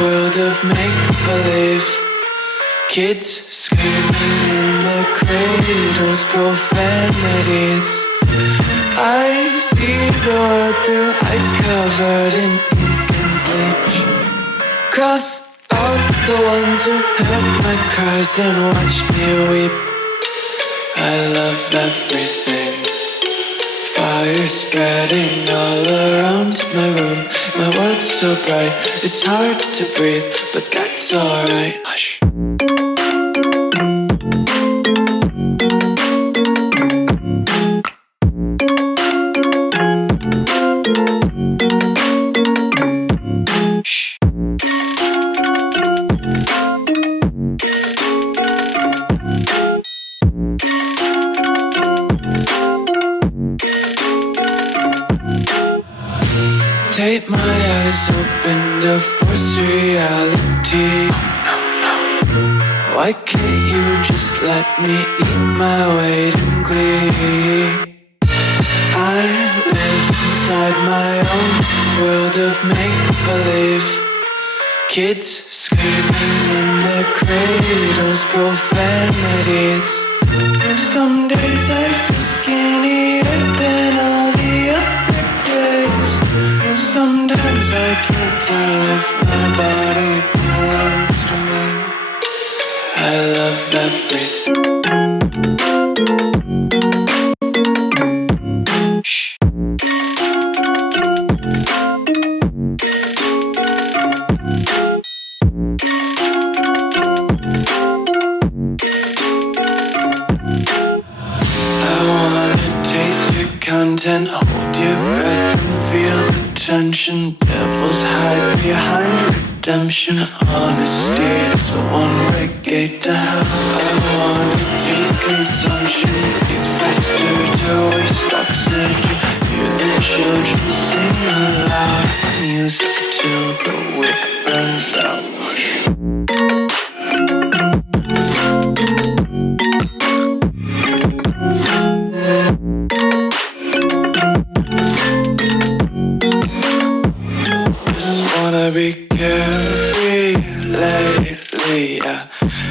world of make-believe. Kids screaming in the cradles, profanities. I see the world through ice covered in ink and bleach. Cross out the ones who heard my cries and watched me weep. I love everything. Fire spreading all around my room. My world's so bright, it's hard to breathe, but that's alright. Hush. Tape my eyes open to force reality. Why can't you just let me eat my weight in glee? I live inside my own world of make-believe. Kids screaming in the cradles, profanities. Some days I feel skinnier than all the other days. Sometimes I can't tell if my body belongs to me. I love everything. I wanna taste your content, hold your breath and feel the tension. Devils hide behind redemption. Honesty is a one-way gate to hell. I wanna taste consumption, breathe faster to waste oxygen. Hear the children sing aloud. It's music till the wick burns out. Be carefree lately, yeah.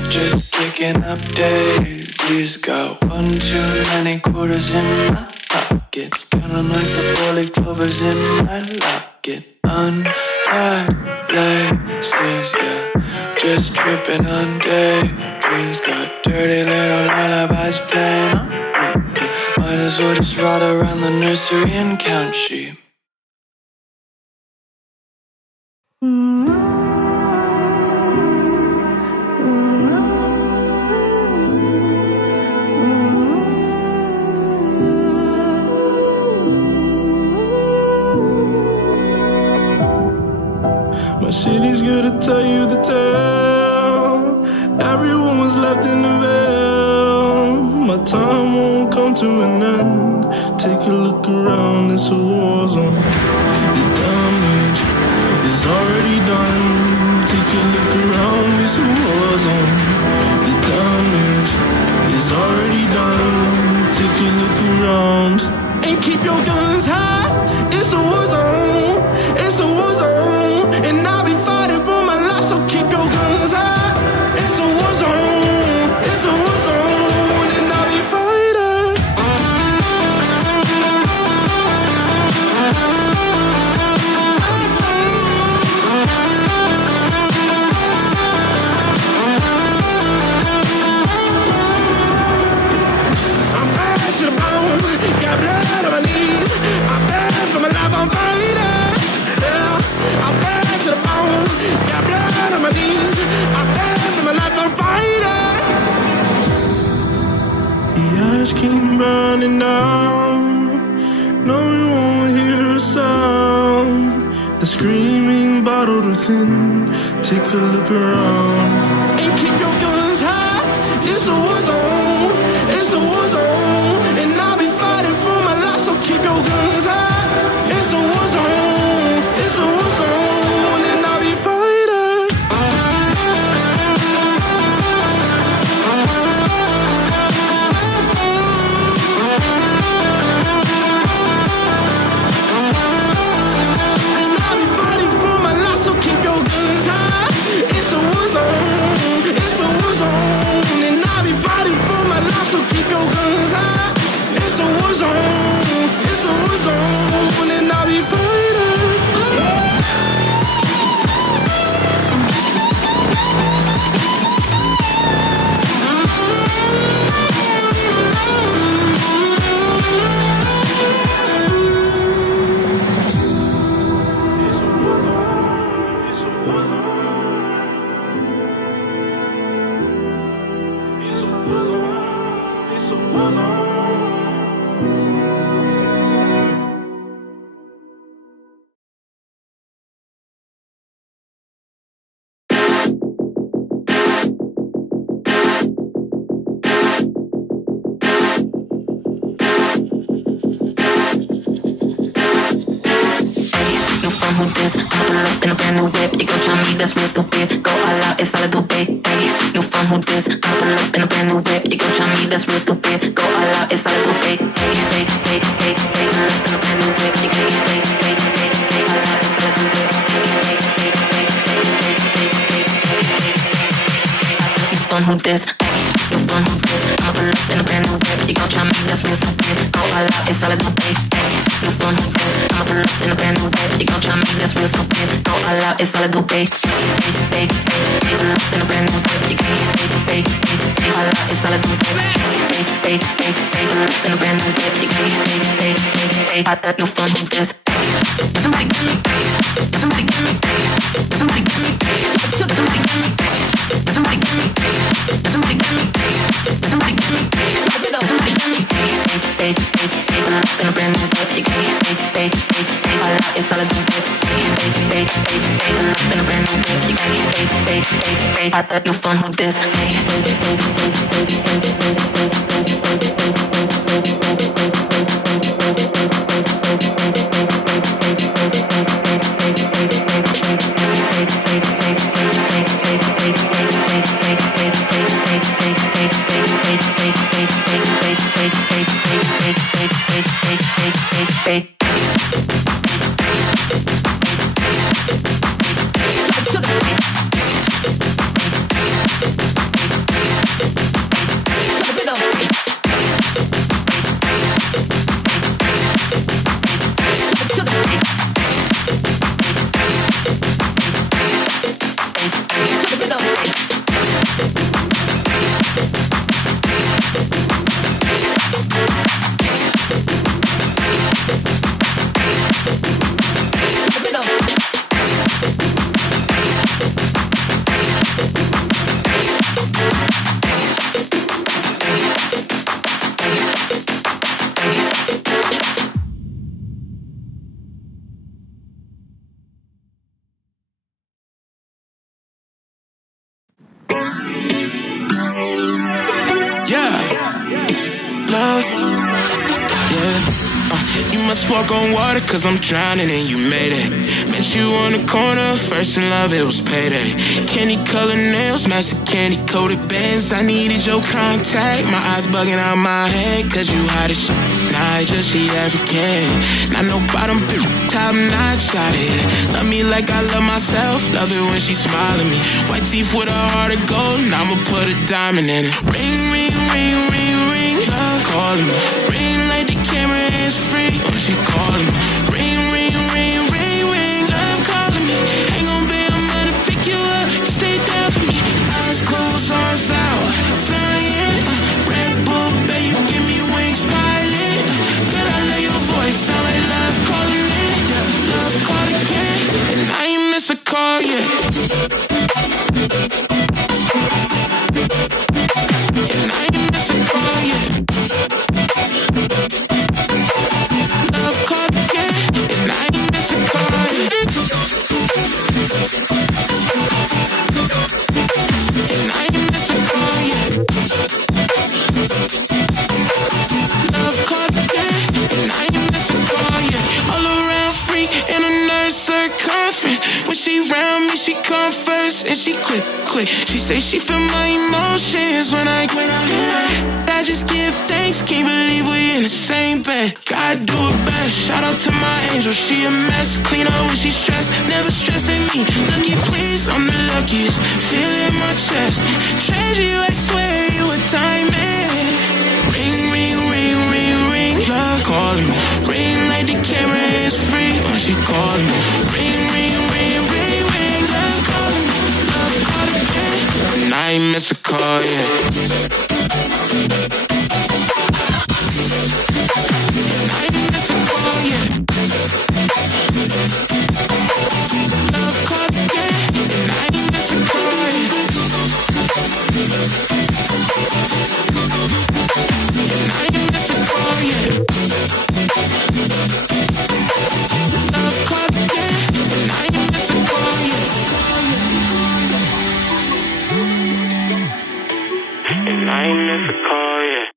Just kicking up daisies. Got one too many quarters in my pockets. Counting like the four-leaf clovers in my locket. Untied laces, yeah. Just tripping on daydreams. Got dirty little lullabies playing on repeat. Might as well just ride around the nursery and count sheep. My city's gonna tell you the tale. Everyone was left in the veil. My time won't come to an end. Take a look around, it's a war zone. The damage is already done. Take a look around, it's a war zone. The damage is already done. Take a look around and keep your guns high. It's a war zone. It's a war zone, and I'll be fighting for my life. So keep your guns high. It's a war zone. It's a war zone, and I'll be fighting. I'm back to the bone. Got blood on my knees. I'm back for my life. I'm fighting. Yeah, I'm back to the bone. Got blood on my knees. I'm back for my life. I'm fighting. The ash keep burning down. No, we won't hear a sound. The screaming bottled within. Take a look around and keep your guns high. It's a war zone. It's a war zone, and I'll be fighting for my life. So keep your guns high. It's a war zone. It's a war zone, and I'll be fighting. And I'll be fighting for my life. So keep your guns high. who this? I'ma pull up in a brand new whip. You gon' try me, that's real stupid. Go all out, it's all I do, babe. New phone, who this? I'ma pull up in a brand new whip. You gon' try me, that's real stupid. Go all out, it's all I do, babe. Pull up in a brand new whip. You gon' all out, it's all I do, babe. New phone, who this? New phone, who this? I'ma pull up in a brand new whip. You gon' try me, that's real stupid. Go all out, it's all I do, babe. New phone, who this? I'ma pull up in a brand new whip. You gon' try me, that's real stupid. Go all out, it's all I do, babe. Pull up in a brand new whip. You gon' all out, it's all I do, babe. Pull up in a brand new whip. You gon' hot that new phone, who this? Somebody give me, somebody give me, somebody give me, somebody give me, somebody give me, somebody give me, somebody give me, somebody give me. Pull up in a brand new whip. You gon' all out, it's all I do, babe. Pull up in a brand new whip. You gon' hot that new phone, who this? Walk on water cause I'm drowning and you made it. Met you on the corner, first in love, it was payday. Candy colored nails, match the candy coated bands. I needed your contact, my eyes bugging out my head. Cause you hot as shit, nah, just she African. Not no bottom, top notch out of here. Love me like I love myself, love it when she smile at me. White teeth with a heart of gold, and I'ma put a diamond in it. Ring, ring, ring, ring, ring, love calling me. Ring like the camera is free, oh she calling me. Ring, ring, ring, ring, ring, love calling me. Ain't gon' be a man to pick you up, you stay down for me. Eyes closed, arms out, flying. Red Bull, babe, you give me wings, pilot. Girl, I love your voice, sound like love calling me. Love call again, and I ain't miss a call yet. And I ain't miss a call yet. Love call again, and I ain't miss a call yet. And I ain't miss a call yet. Love call again, and I ain't miss a call yet. All around free in a nerd circumference. When she round me, she come first, and she quick. She say she feel my emotions when I hit her. I just give thanks, can't believe we in the same bed. God do it best, shout out to my angel, she a mess. Clean up when she stressed, never stressing me. Lucky please, I'm the luckiest, feel it in my chest. Treasure you, I swear you a diamond. Ring, ring, ring, ring, ring, love calling me. Ring like the camera is free, oh she calling me. Ring, ring, ring, ring, ring, love calling me. Love calling me, and I ain't miss a call yet. And I ain't miss a call yet. Love call again, and I ain't miss a call yet. And I ain't miss a call yet. Love call again, and I ain't miss a call yet. And I ain't miss a call yet.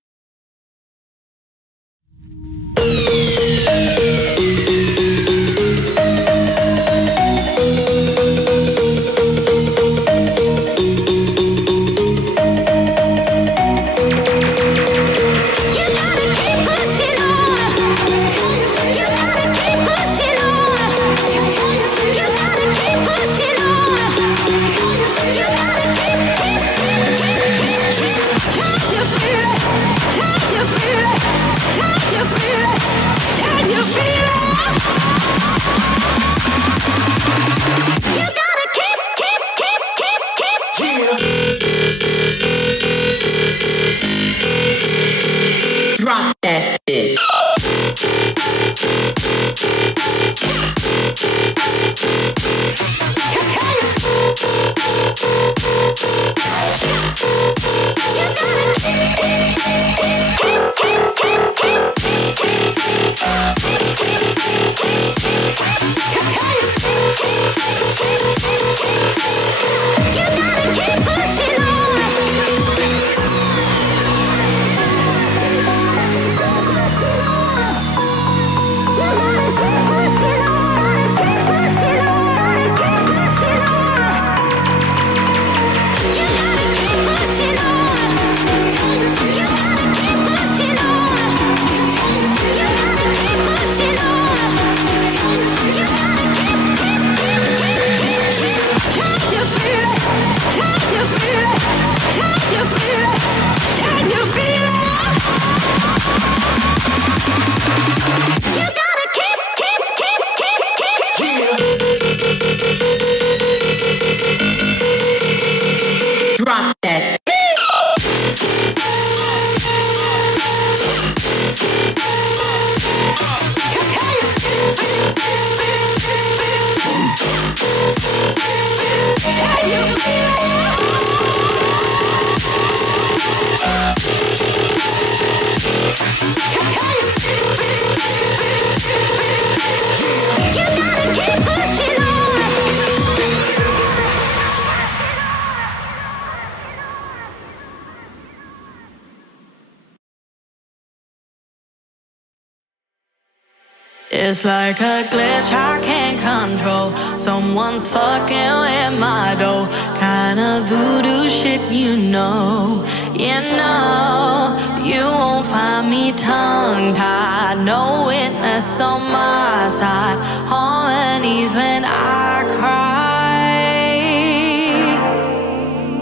It's like a glitch I can't control. Someone's fucking with my dough. Kind of voodoo shit, you know. You know, you won't find me tongue-tied. No witness on my side. Harmonies when I cry.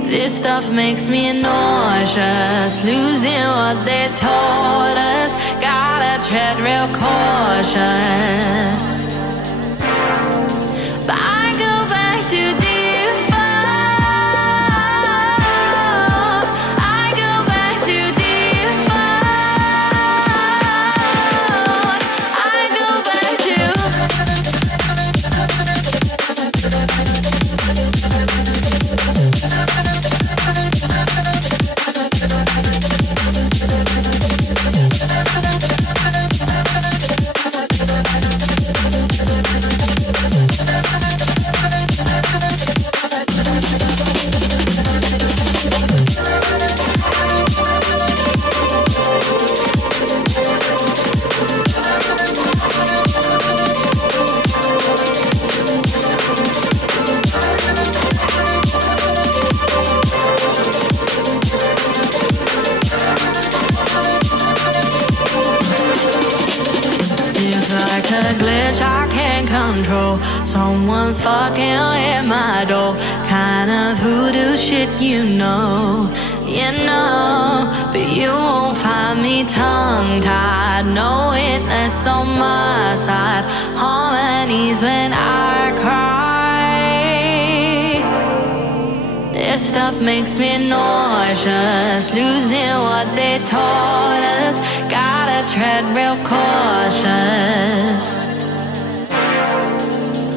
This stuff makes me nauseous. Losing what they taught us. Gotta tread real cautious. But I go back to default. I go back to default. I go back to glitch I can't control. Someone's fucking with my door. Kind of voodoo shit, you know. You know, but you won't find me tongue-tied. No witness on my side. Harmonies when I cry. This stuff makes me nauseous. Losing what they taught us. Gotta tread real cautious.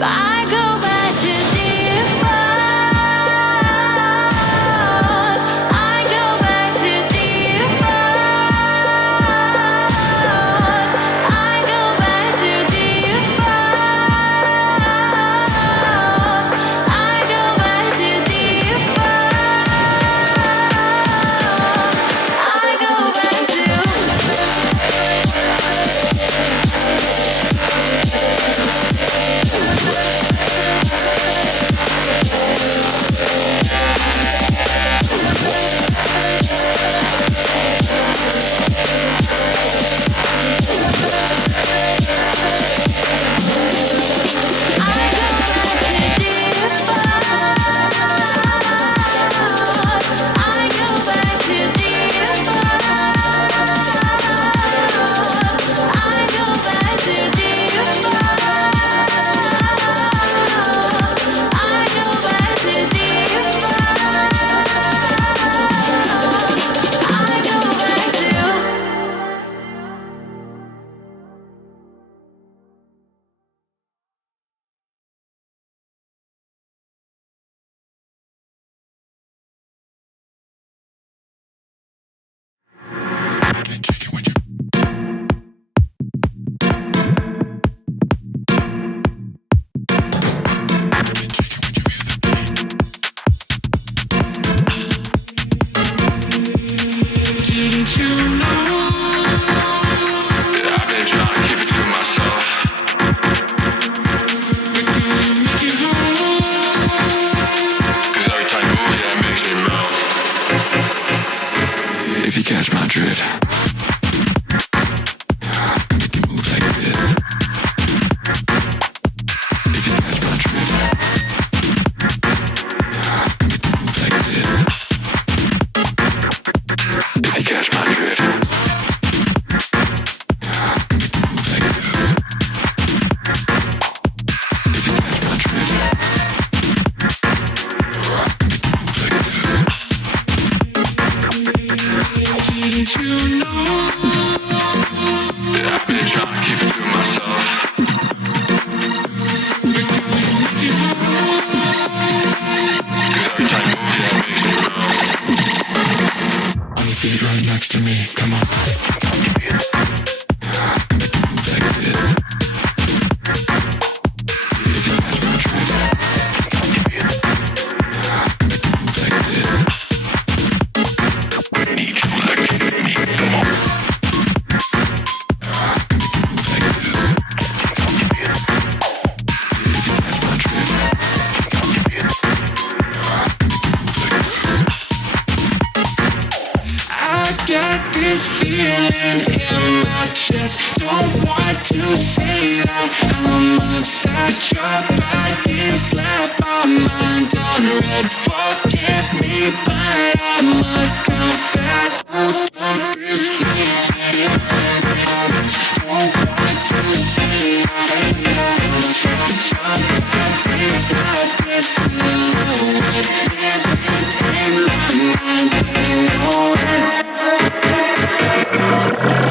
I go back to default. I go back to default. I go back to default. I go back to default. I go back to feeling in my chest. Don't want to say that I'm obsessed. Your body slapped my mind on red. Forgive me, but I must confess. Don't want to say that. Your body slapped this silhouette. Living in my mind,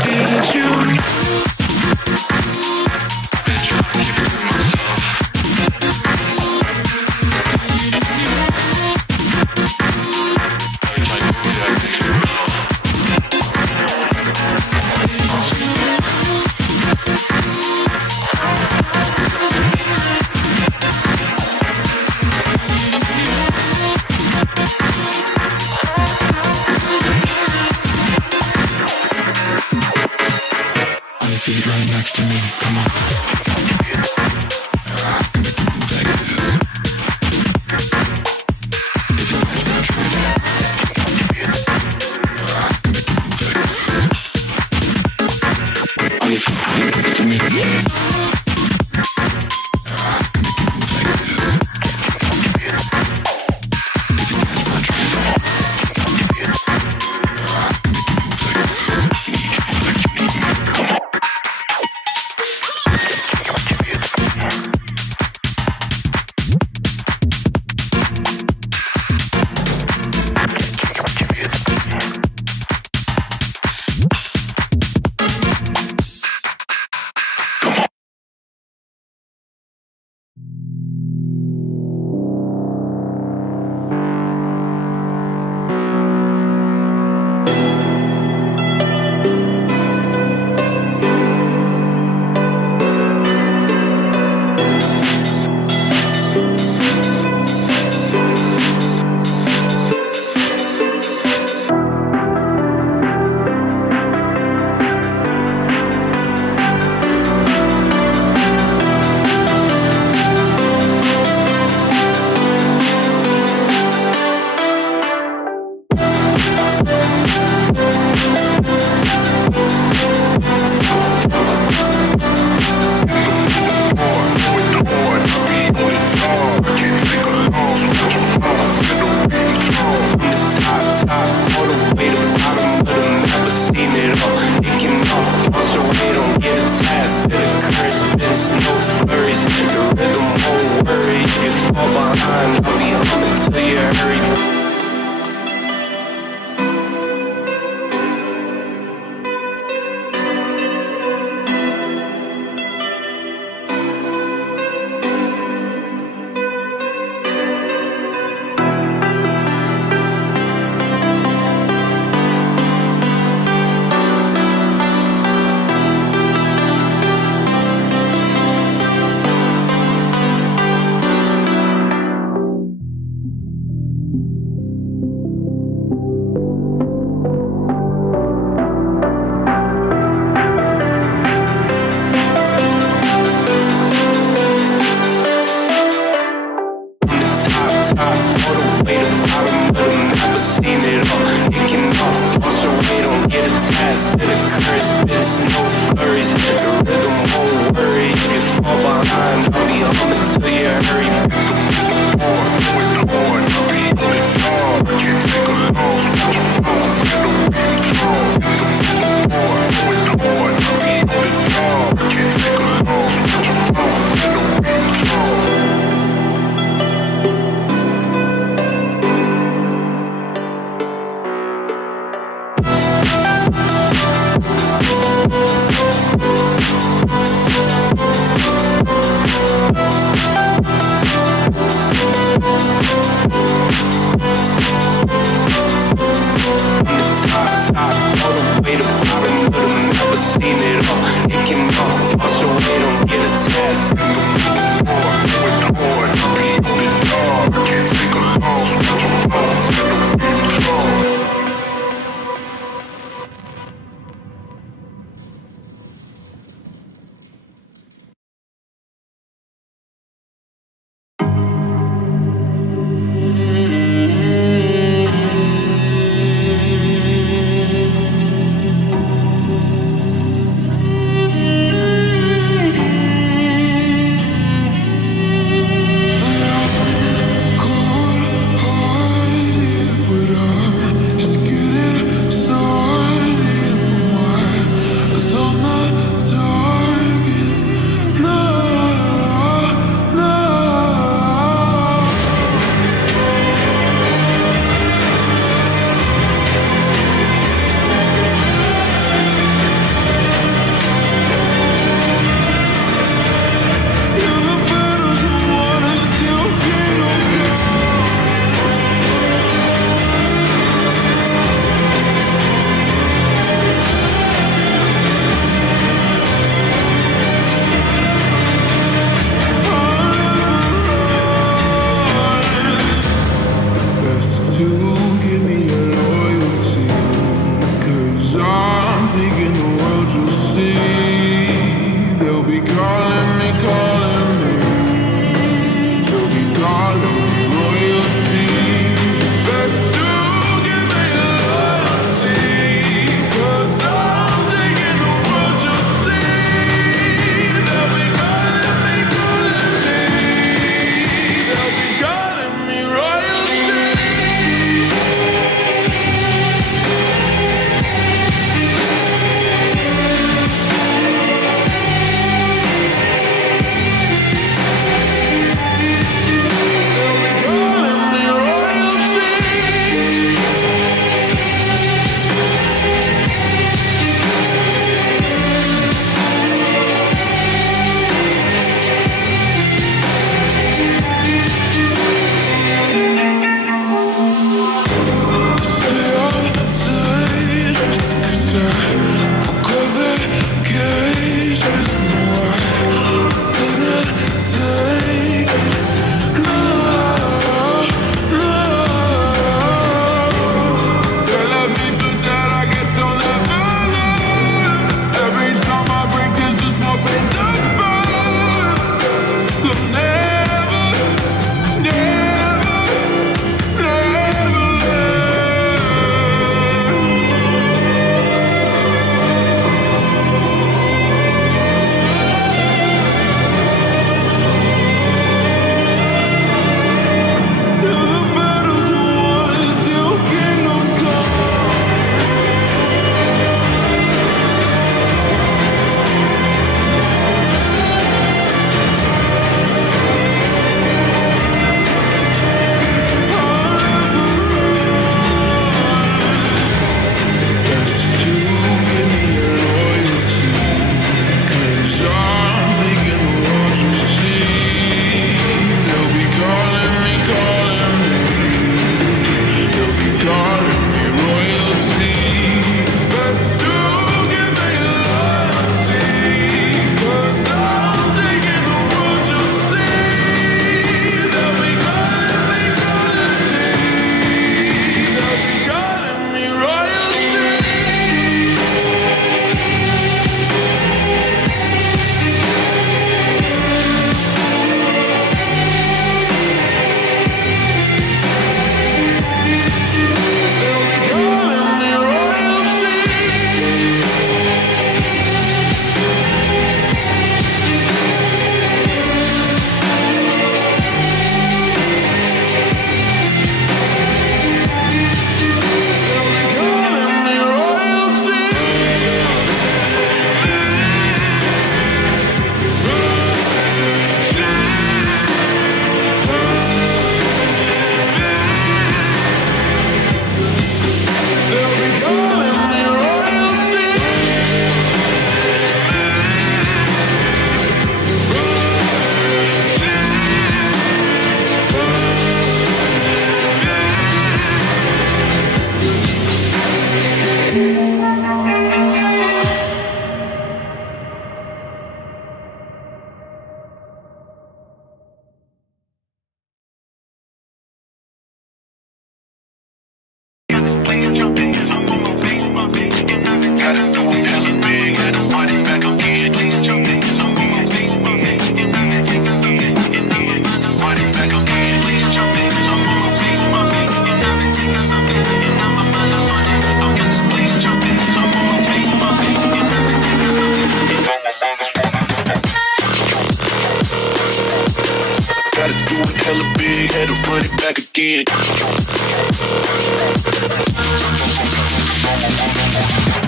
did you? Feet right next to me, come on. Move like this. If you catch my drift, move like this. On your feet right next to me. Move like this. If you catch my drift, move like this. to give me your loyalty, 'cause I'm taking the world, you'll see. They'll be calling me, calling me. They'll be calling me royalty. Best to give me your loyalty, 'cause I'm taking the world, you'll see. They'll be calling me, calling me. They'll be calling me royalty.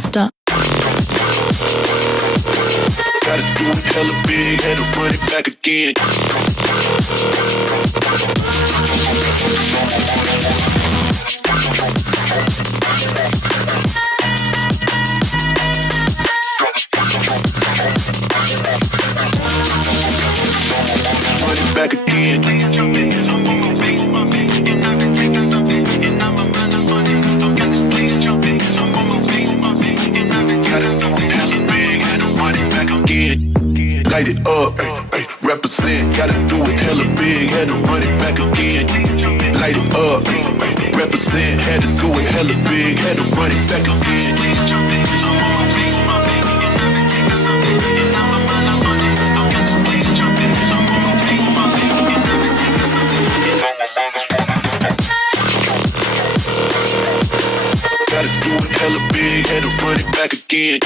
Stop. Gotta do it hella big, had to run it back again. Run it back again. Light it up, ay, represent. Gotta do it hella big, had to run it back again. Light it up, ay, represent. Had to do it hella big, had to run it back again. Gotta do it hella big, had to run it back again.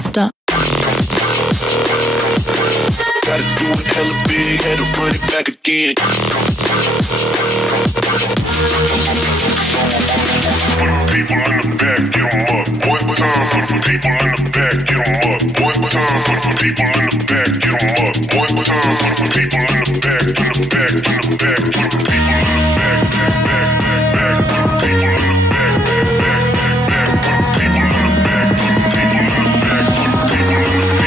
Stop. Gotta do it hella big, had to run it back again. People in the back, get them up. One time for the people in the back, get them up. One time for the people in the back, get them up. One time for the people in the back, in the back, in the back. For the people in the back, back, back, back, back. For the people in the back, back, back, back, back. For the people in the back, for the people in the back, for the people in the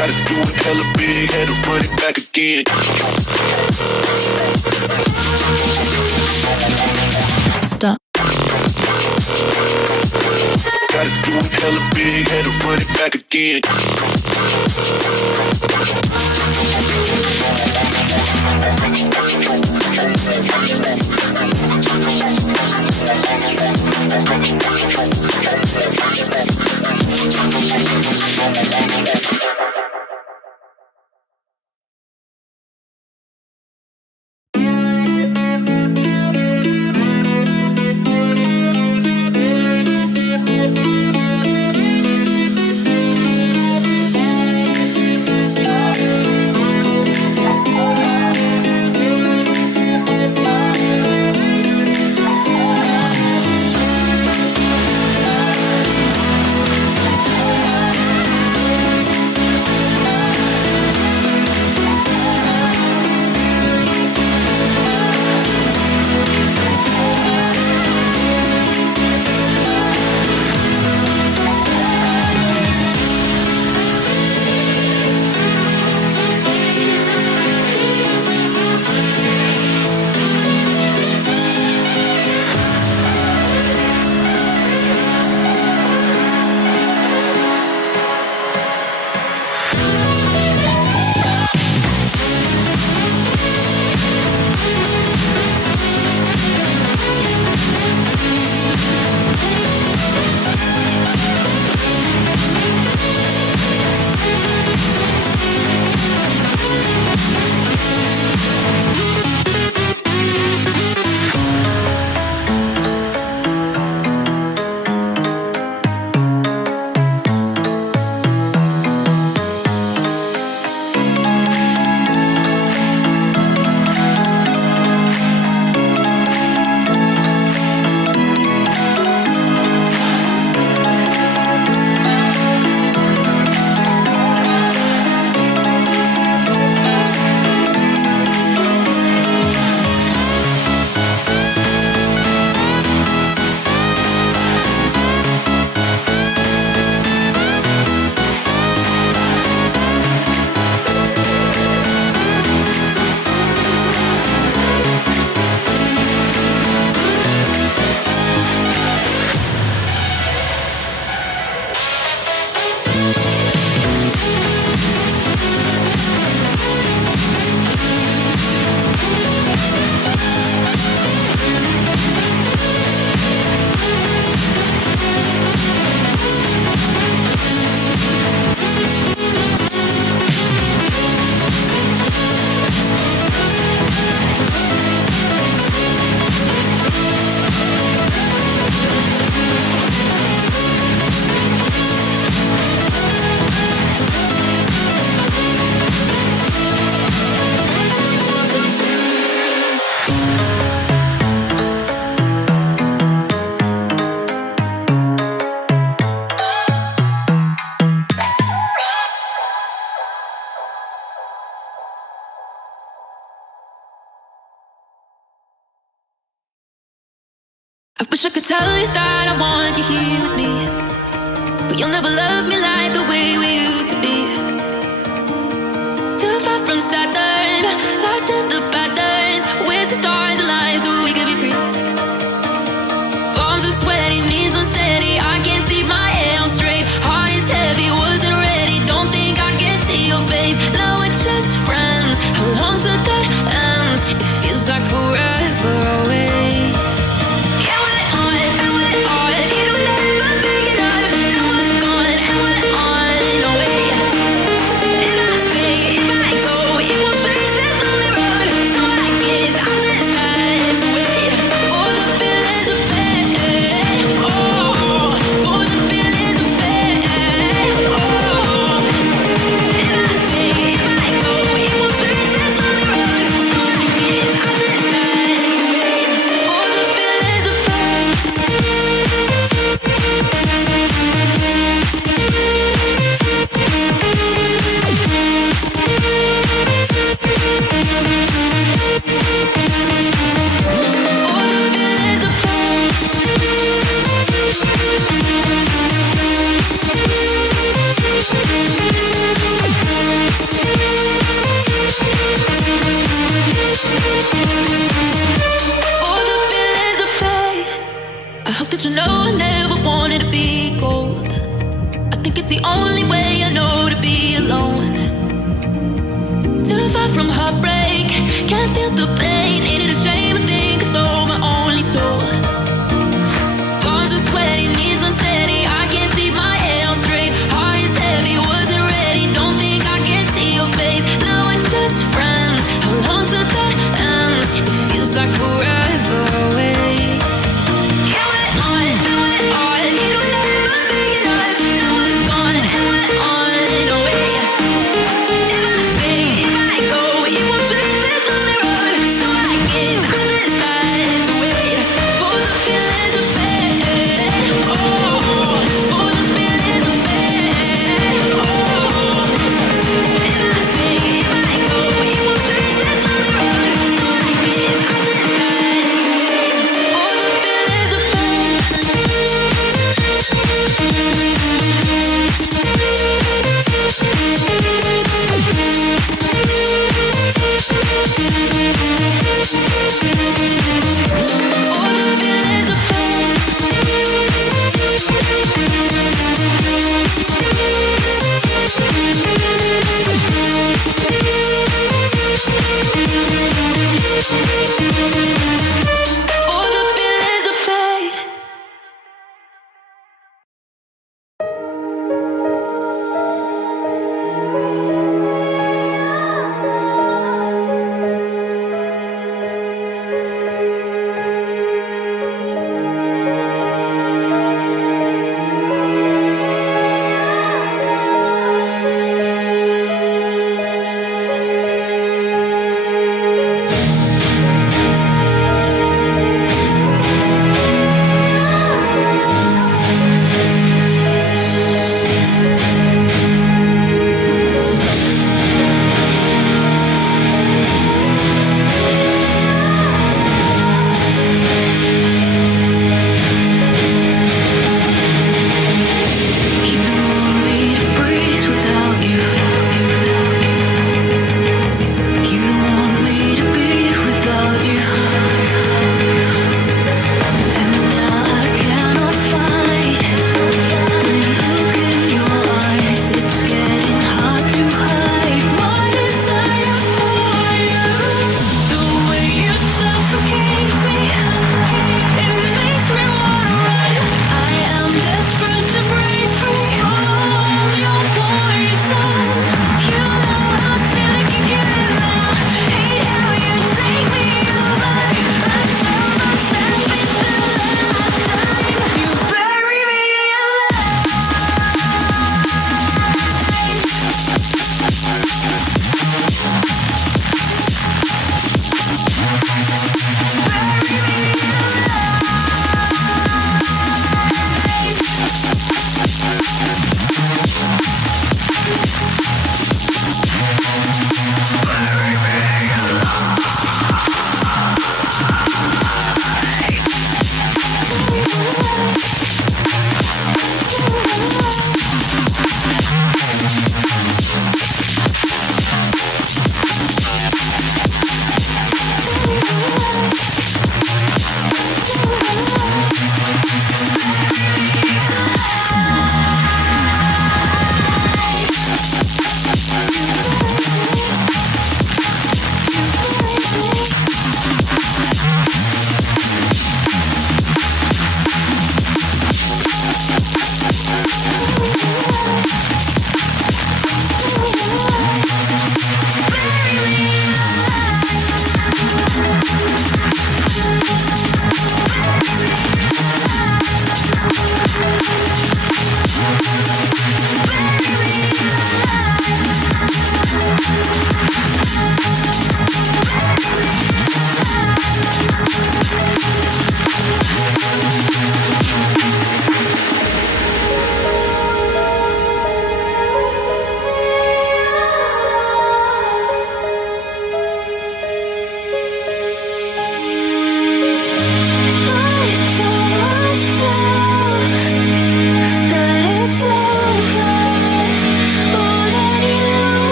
Gotta do it hella big, had to run it back again. Stop. Gotta do it hella big, had to run it back again. I wish I could tell you that I want you here with me, but you'll never love me like the way we used to be. Too far from Saturn, lost in the patterns. Where's the stars align so we could be free? Palms are sweaty, knees unsteady. I can't see my head on straight. Heart is heavy, wasn't ready. Don't forever away. And we're on, and we're on. It'll never be enough. And we're gone, and we're on our way. If I stay, if I go, it won't change this lonely road. So I guess I'll just have to wait for the feelings to fade. Oh, for the feelings to fade. Oh, if I stay, if I go, it won't change this lonely road. So I guess I'll just have to wait for the feelings to fade. I hope that you know I never wanted to be gold. I think it's the only way I know to be alone. Too far from heartbreak, can't feel the pain. Ain't it a shame I think I sold my only soul? Palms are sweaty, knees unsteady. I can't see my head on straight. Heart is heavy, wasn't ready. Don't think I can see your face. Now we're just friends. How long till that ends? It feels like forever away. And we're on, and we're on. It'll never be enough. Now we're gone, and we're on our way. If I stay, if I go, it won't change this lonely road. So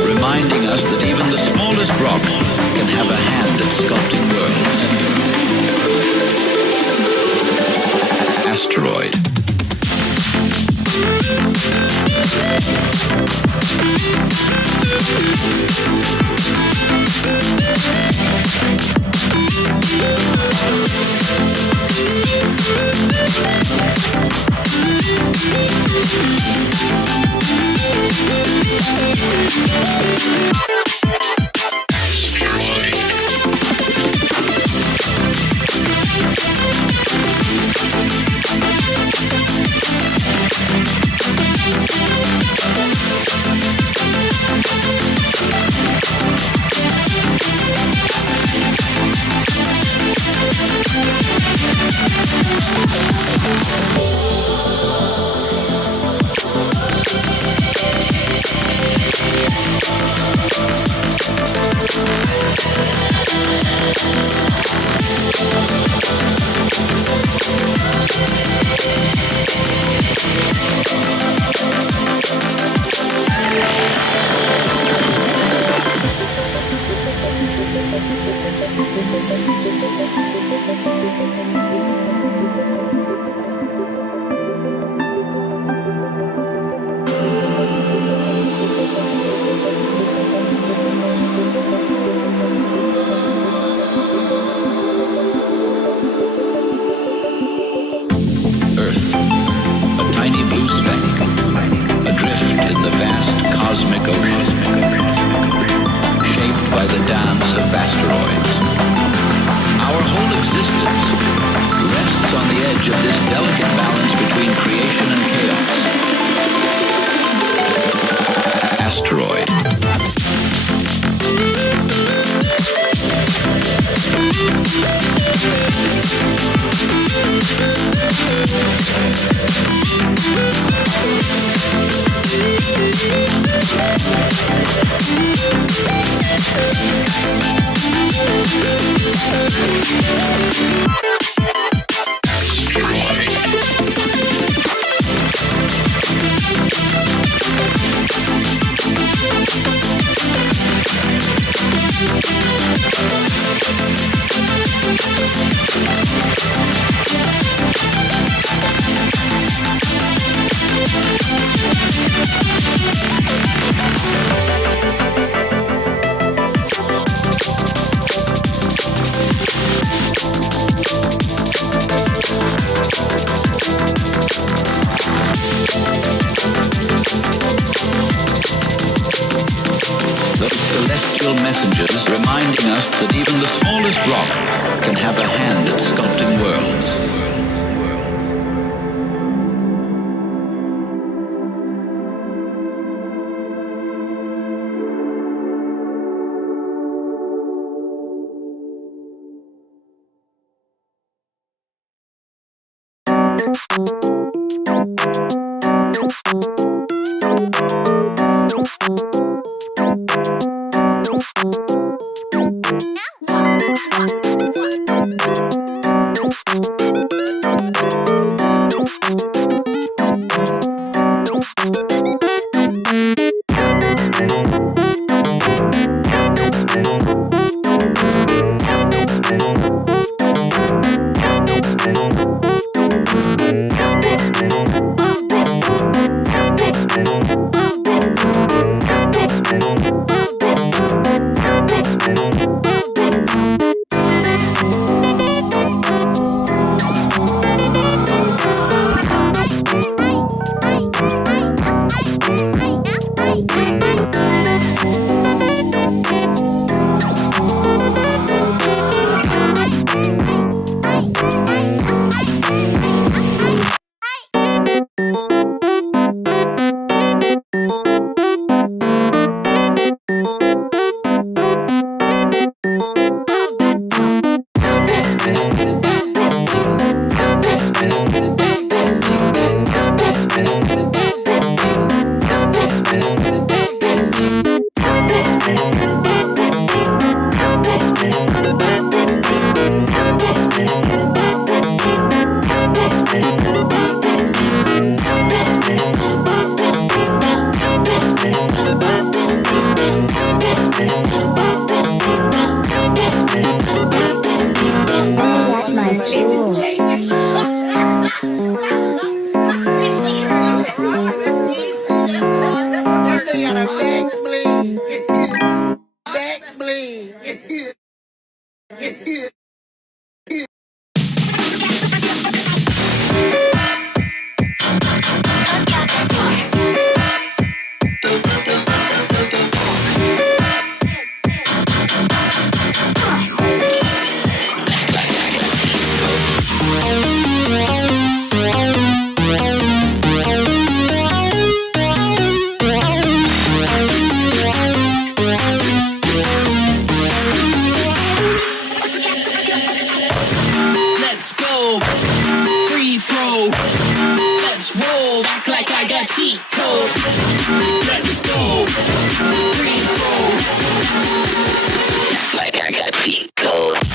Reminding us that even the smallest rock can have a hand at sculpting worlds. Asteroid. codes. Let's go. Free throw. Act like I got cheat codes.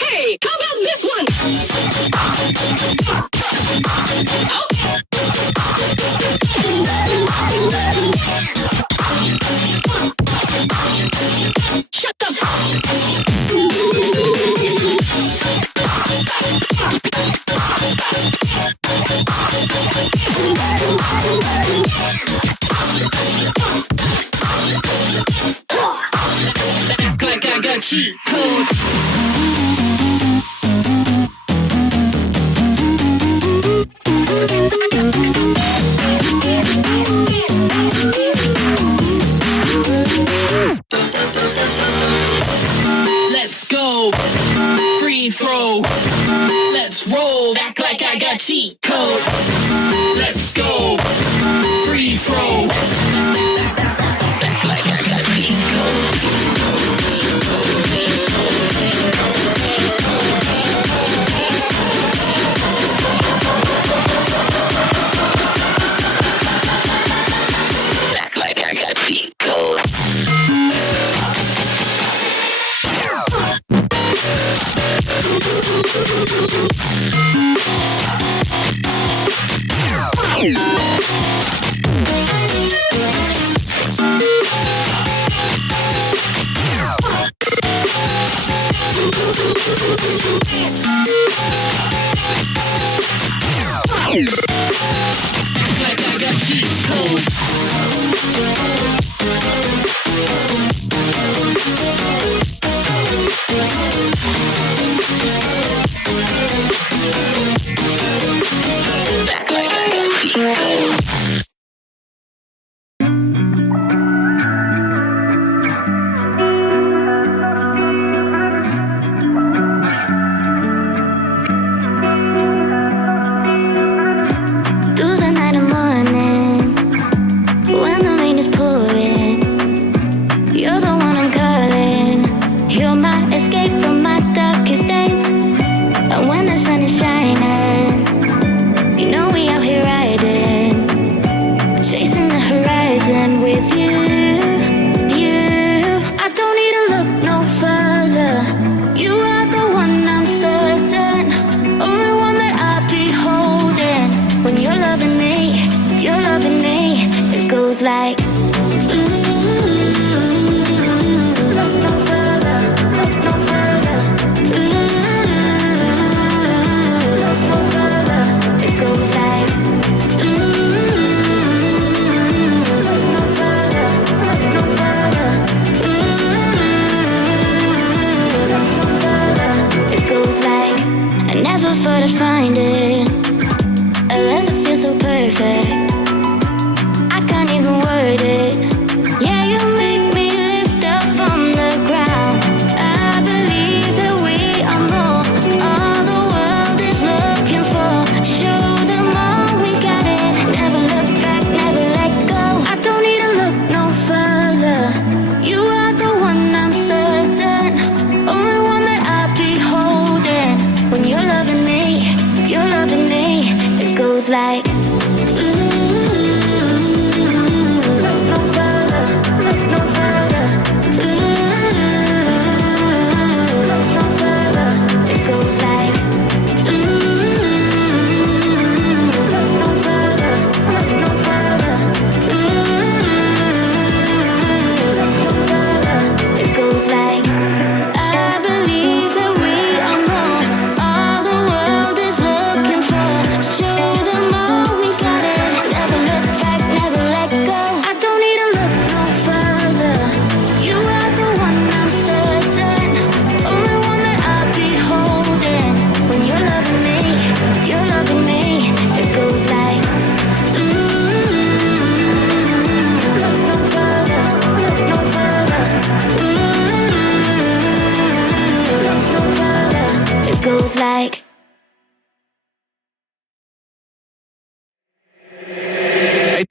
Hey, how about this one? Shut the Act like I got cheat codes. Let's go. Free throw. Let's roll. Act like I got cheat codes. Let's go. Free throw. Act like I got cheat codes. Act like I got cheat codes.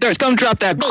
Scarz, come drop that beat.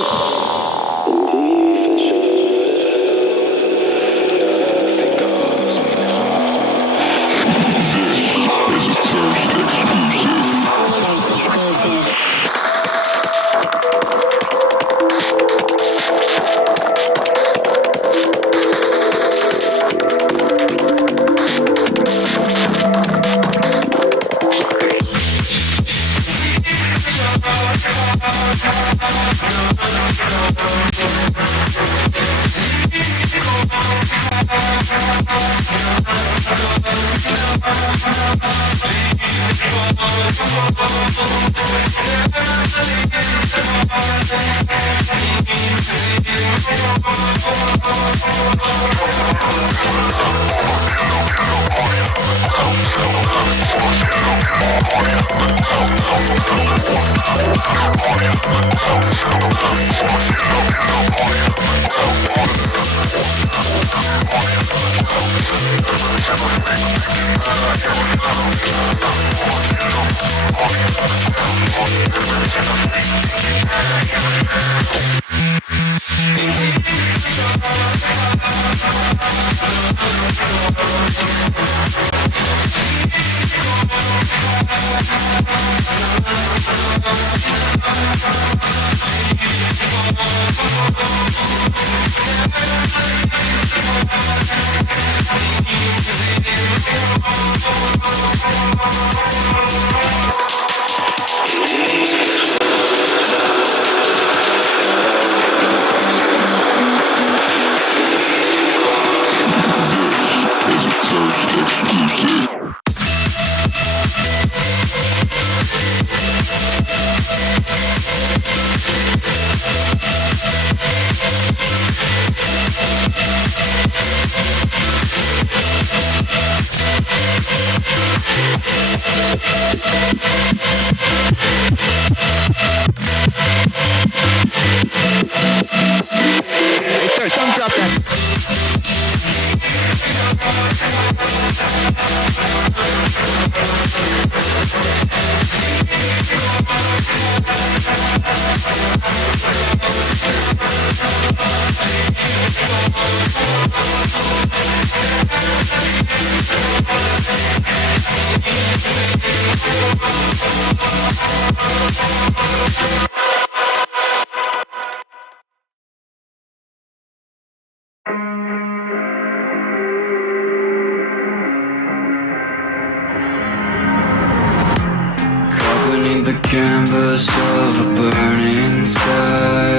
Canvas of a burning sky,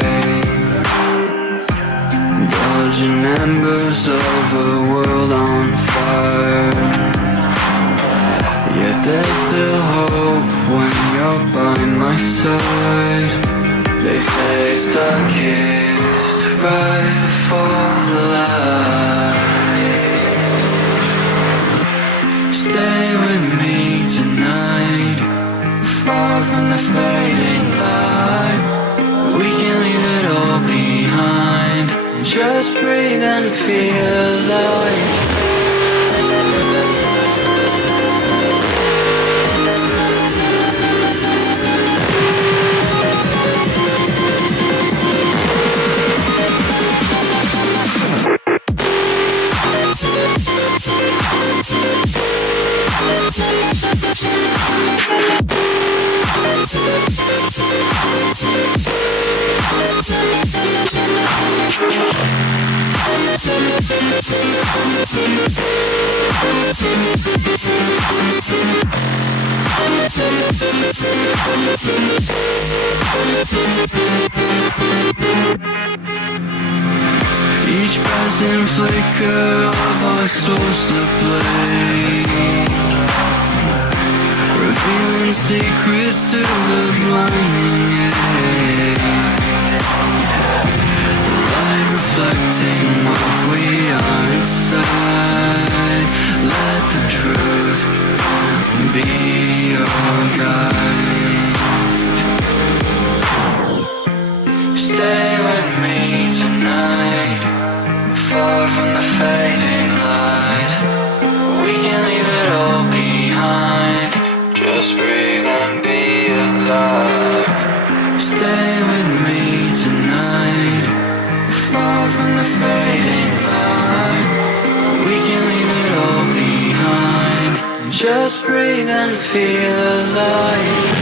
dodging embers of a world on fire. Yet there's still hope when you're by my side. They say it's darkest right before the light. Stay with me tonight, far from the fading light. We can leave it all behind, just breathe and feel alive. Each passing flicker of our souls ablaze, revealing secrets to the blinding edge. Light reflecting what we are inside. Let the truth be your guide. Stay with me tonight, far from the fading light. We can leave it all behind, just breathe and be alive. Stay with me Just breathe and feel alive.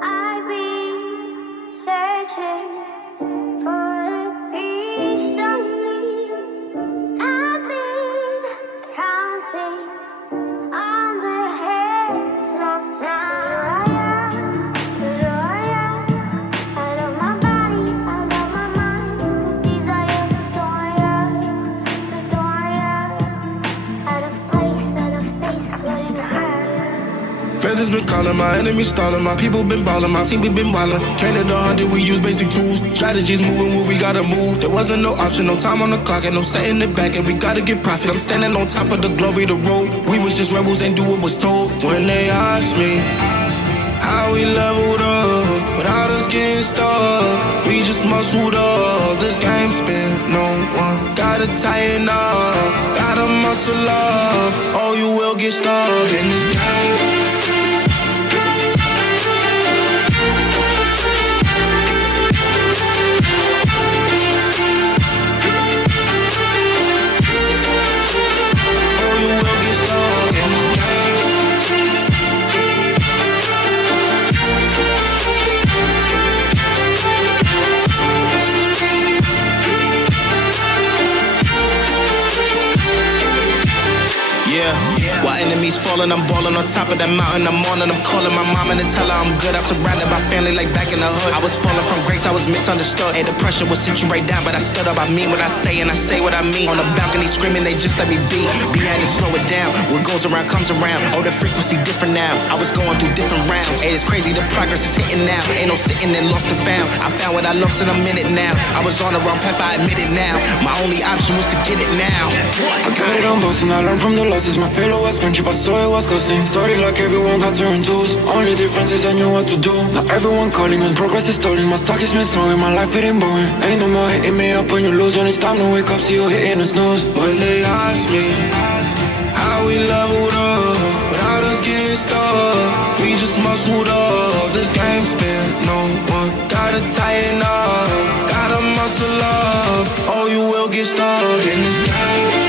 I've been searching for a piece of me. I've been counting on the heads of time. I love my body, I love my mind, with desire to out of place, out of space, floating higher. Feathers been calling, my enemies stalling, my people been balling, my team we been wildin'. Canada 100, we use basic tools. Strategies moving where we gotta move. There wasn't no option, no time on the clock, and no setting it back, and we gotta get profit. I'm standing on top of the glory, the road. We was just rebels, ain't do what was told. When they asked me how we leveled up, without us getting stuck, we just muscled up. This game spin, no one gotta tighten up, gotta muscle up, or you will get stuck in this game. While enemies falling, I'm balling on top of that mountain. I'm on and I'm calling my mom and tell her I'm good. I'm surrounded by family like back in the hood. I was falling from grace, I was misunderstood. Hey, the pressure would sit you right down, but I stood up. I mean what I say and I say what I mean. On the balcony screaming, they just let me be. We had to slow it down. What goes around comes around. Oh, the frequency different now. I was going through different rounds. Hey, it's crazy, the progress is hitting now. Ain't no sitting there lost and found. I found what I lost in a minute now. I was on the wrong path, I admit it now. My only option was to get it now. I got it on both and I learned from the losses. My failure was friendship, I saw it was costing. Started like everyone had certain tools. Only difference is I knew what to do. Now everyone calling when progress is stalling. My stock is slowing, my life it ain't boring. Ain't no more hitting me up when you lose. When it's time to wake up, see you hitting the snooze. When they ask me how we leveled up, without us getting stuck, we just muscled up. This game spin, no one gotta tighten up, gotta muscle up, or you will get stuck in this game.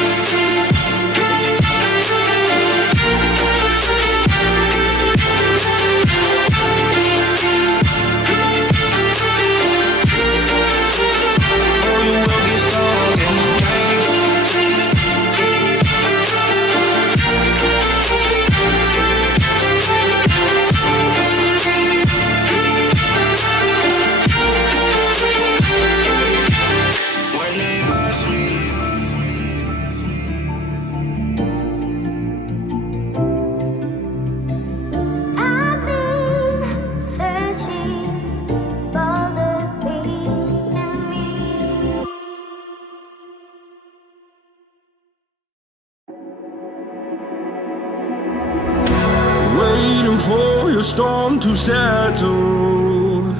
Storm to settle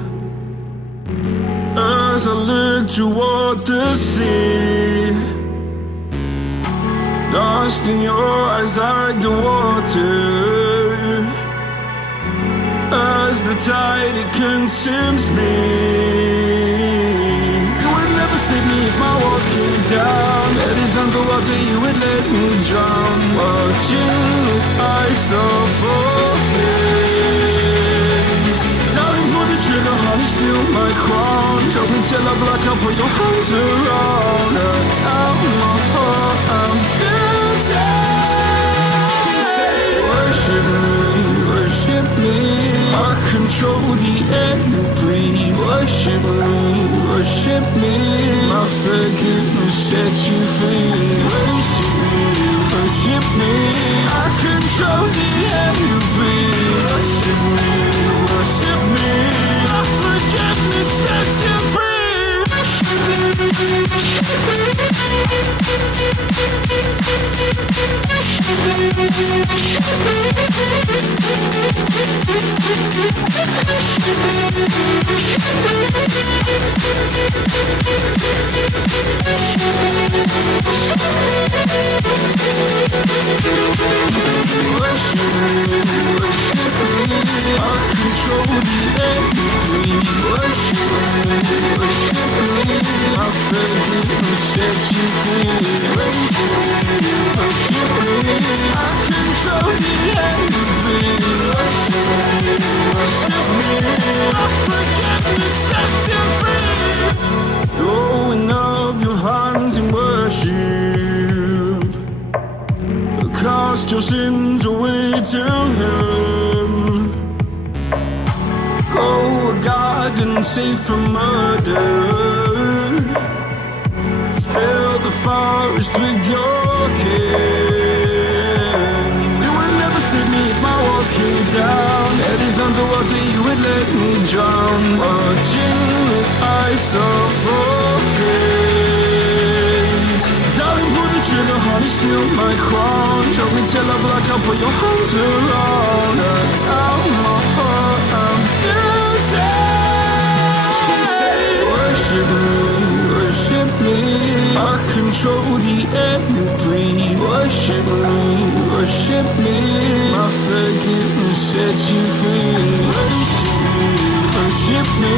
as I look toward the sea. Dust in your eyes like the water, as the tide it consumes me. You would never save me if my walls came down. Head is underwater, you would let me drown. Watching as I suffocate. Trigger, honey, steal my crown. Choke me till I black out, put your hands around. Cut out my heart, I'm guilty. She said, worship me. I control the air you breathe. Worship me. My forgiveness sets you free. Worship me. I control the air you breathe. Worship me. My forgiveness sets you free. Throwing up your hands in worship, cast your sins away to Him. Go a garden safe from murder, fill the forest with your king. You would never save me if my walls came down. Head is underwater, you would let me drown. Watching as I suffocate. Darling, pull the trigger, honey, steal my crown. Choke me till I black out, put your hands around. Cut out my heart, I'm guilty. She said, worship me, I control the air you breathe. Worship me, my forgiveness sets you free. Worship me,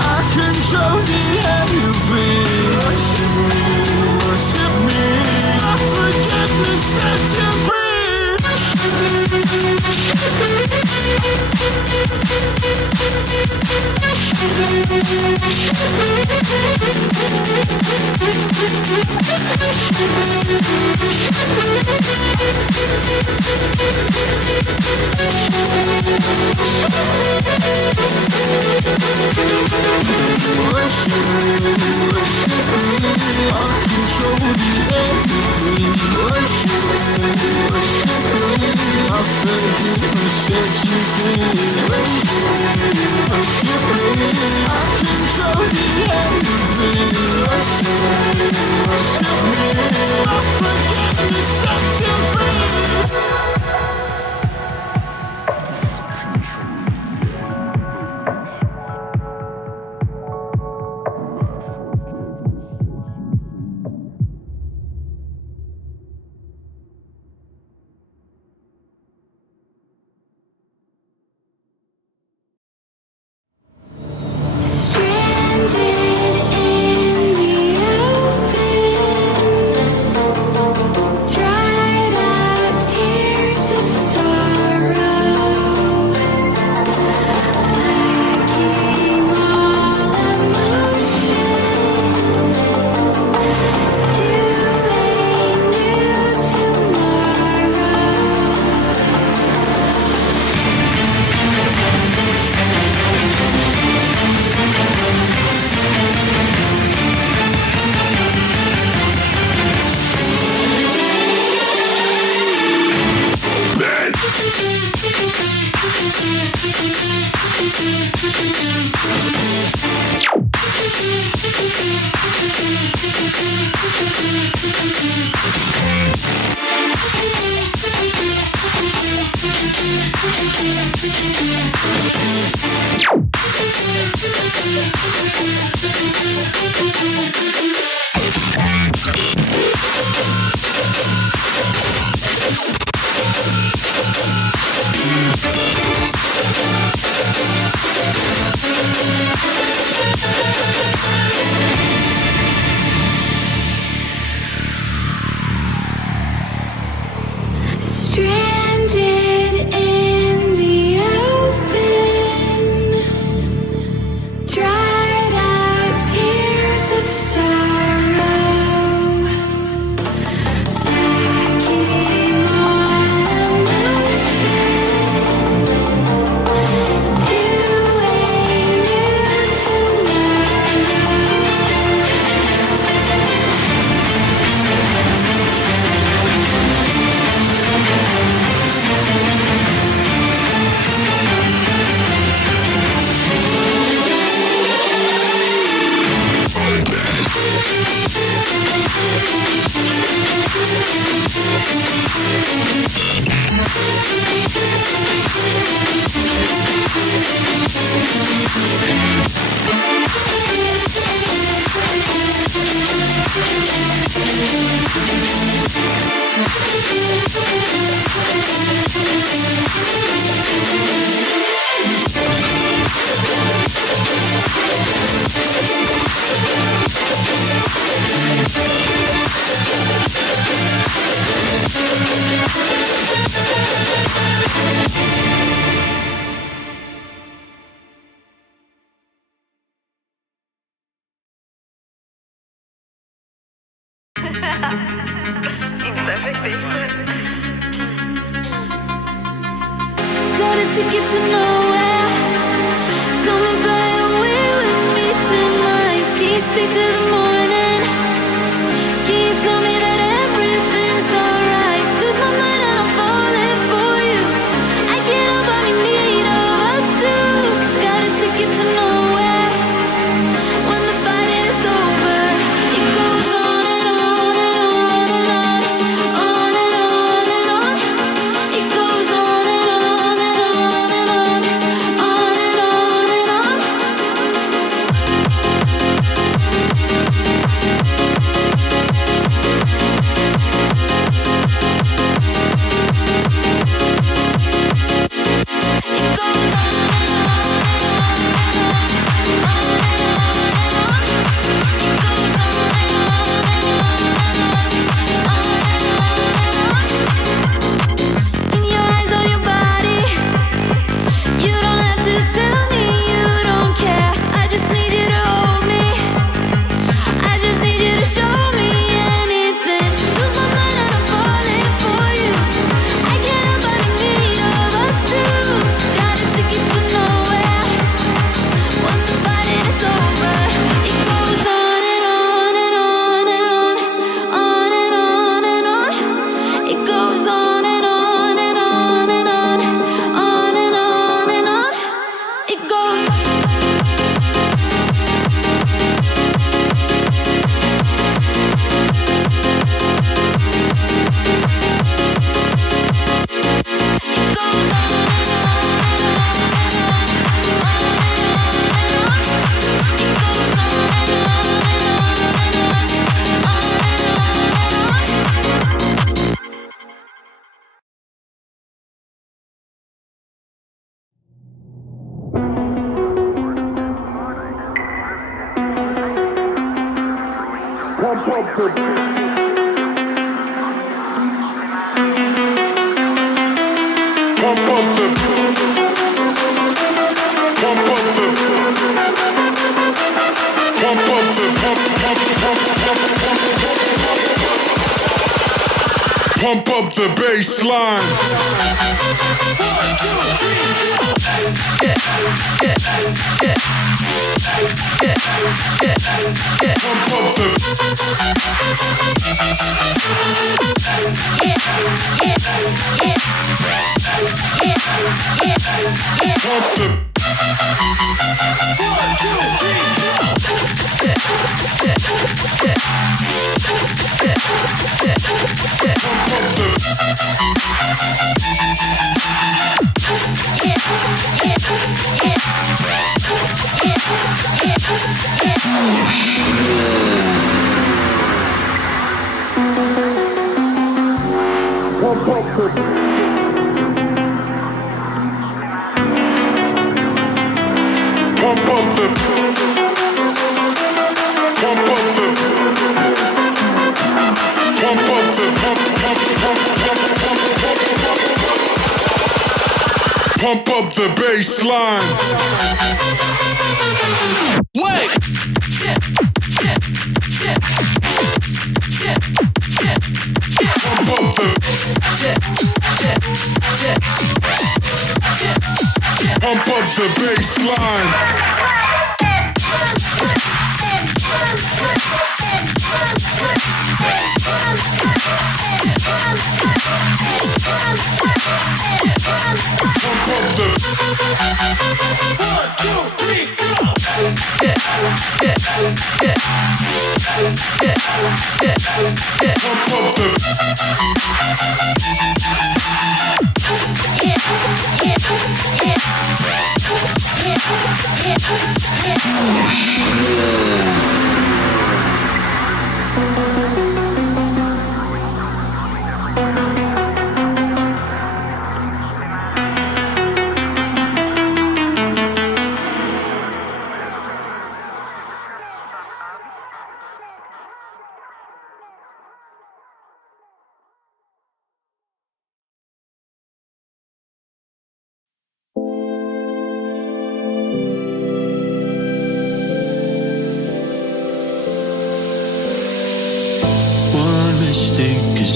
I control the air you breathe. Worship me, my forgiveness sets you free. Stranded in the open, drive Got a ticket to nowhere. Come and fly away with me tonight. Can you stay till the morning? Can you tell me that everything's alright? Lose my mind and I'm falling for you. I can't help but be in need of us two. Got a ticket to nowhere. When the fighting is over, it goes on and on and on and on. On and on and on. It goes on and on and on and on. On and on and on. In your eyes, on your body. You don't have to tell me you don't care. I just need you to hold me. I just need you to show me anything. Lose my mind and I'm falling for you. I can't help but be in need of us two. Got a ticket to nowhere. When the fighting is over, it goes on and on and on and on. On and on and on. It goes on and on and on and on. On and on and on. It goes. Pump up the bass line. Pump up the bass line. Wait. Pump up the. Pump up the bass line.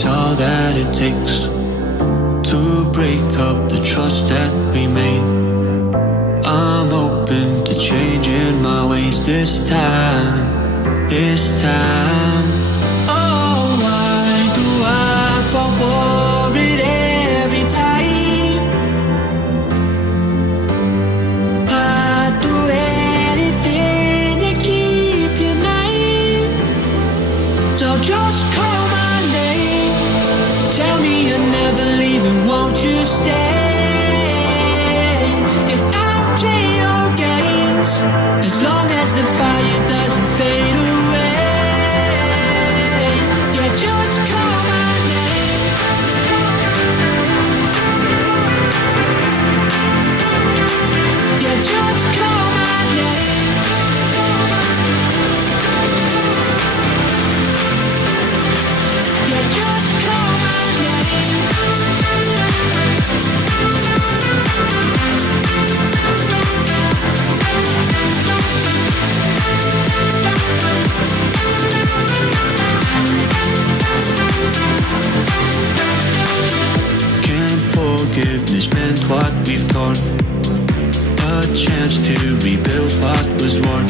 is all that it takes to break up the trust that we made. I'm open to changing my ways this time, this time. Oh, why do I fall for it every time? I'd do anything to keep you mine. So just call my name, tell me you're never leaving, won't you stay? As long as the fire doesn't fade away. Yeah, just call my name. Yeah, just call my name. Yeah, just call my name. Forgiveness meant what we've torn, a chance to rebuild what was worn.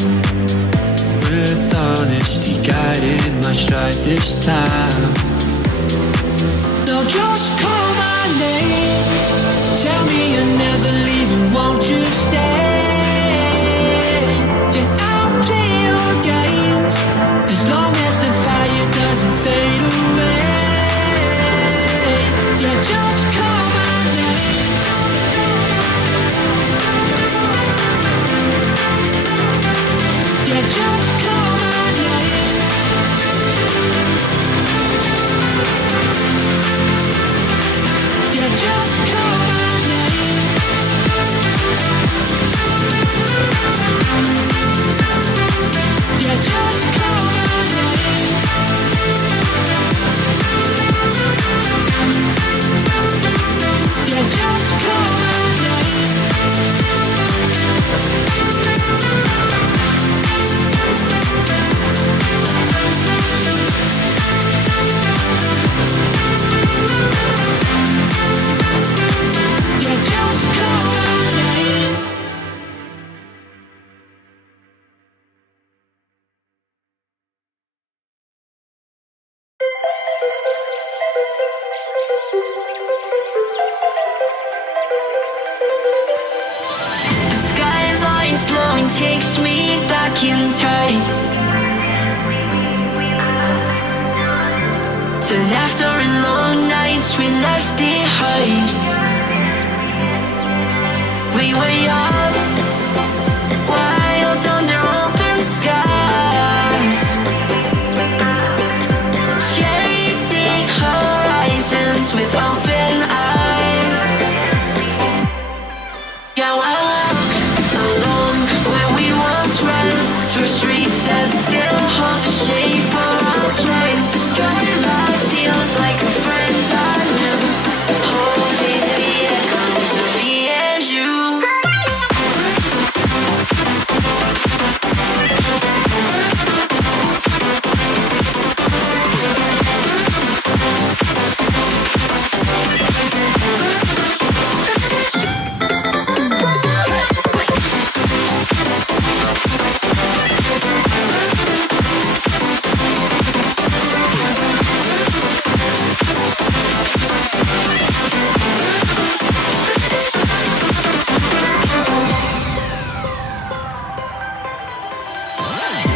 With honesty guiding my stride this time. Now just call my name, tell me you're never leaving, won't you stay? Yeah, I'll play your games, as long as the fire doesn't fade away. Yeah, just call my name. Yeah, just call my name. Yeah, just call my name. Yeah, just call my name. Yeah, just call my name. Yeah, just call my name. The sky's lines blowing, takes me back in time to laughter and long nights we left behind. We were young, wild under open skies, chasing horizons with open eyes. Yeah, I walk along where we once ran, through streets that still hold the shape of our plans. The skyline feels like a friend I knew, holding the echoes of me and you.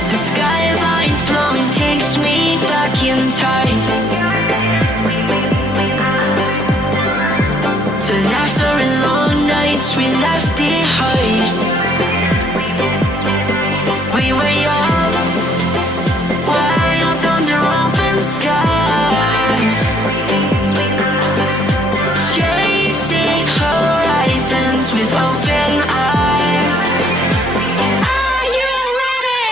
The skyline's blowing, takes me back in time to laughter and long nights we left behind. We were young, wild under open skies, chasing horizons with open eyes. Are you ready?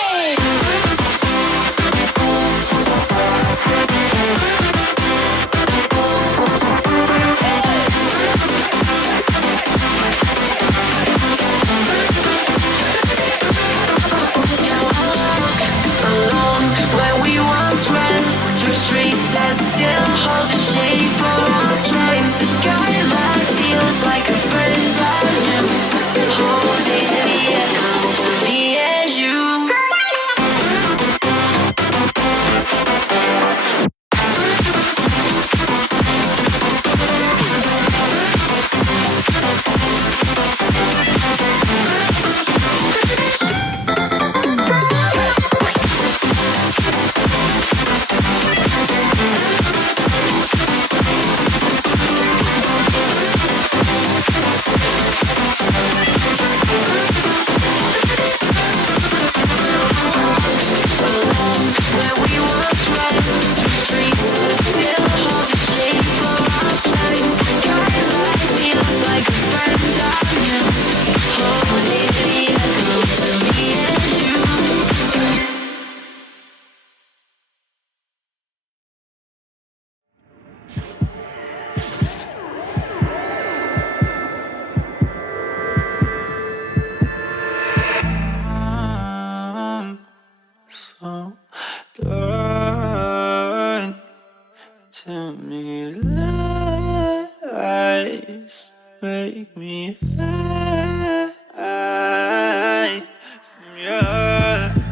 Along where we once ran, through streets that still hold the from you.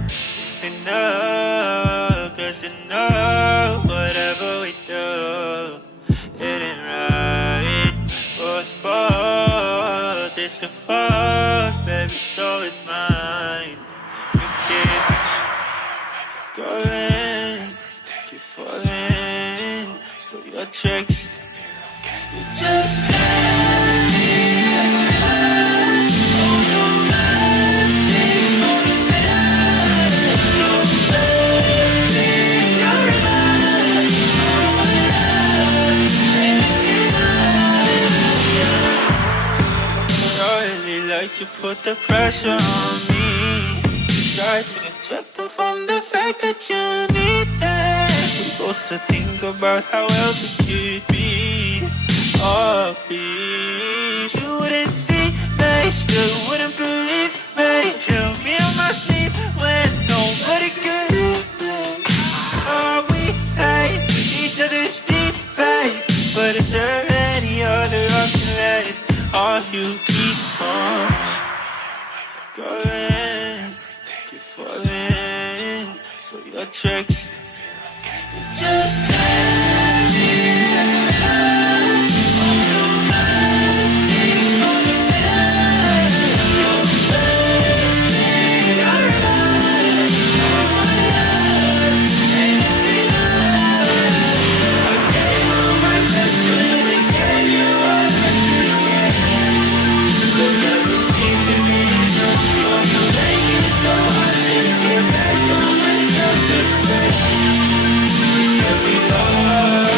Listen up, 'cause you know whatever we do, it ain't right for us both. It's a fuck, baby, so it's mine. You keep going, keep falling, so your tricks, you just let me run. Oh, no mercy, gonna better. No baby, you're right. Oh, my love, ain't enough. I really like to put the pressure on me. Try to distract them from the fact that you need that. Supposed to think about how else it could be. Oh, please, you wouldn't see me, still wouldn't believe me. Kill me on my sleep when nobody could hear me. Oh, we hate each other's deep fate, but is there any other option left? Or you keep on going, keep falling, so your tricks, you just let me run. Oh, no mercy, gonna better. Your baby, you're right. Oh, my love, ain't enough. I gave all my best, really gave you all I could get. So doesn't seem to be enough. Oh, you make it so hard to get back on my self-respect. It's gonna be love.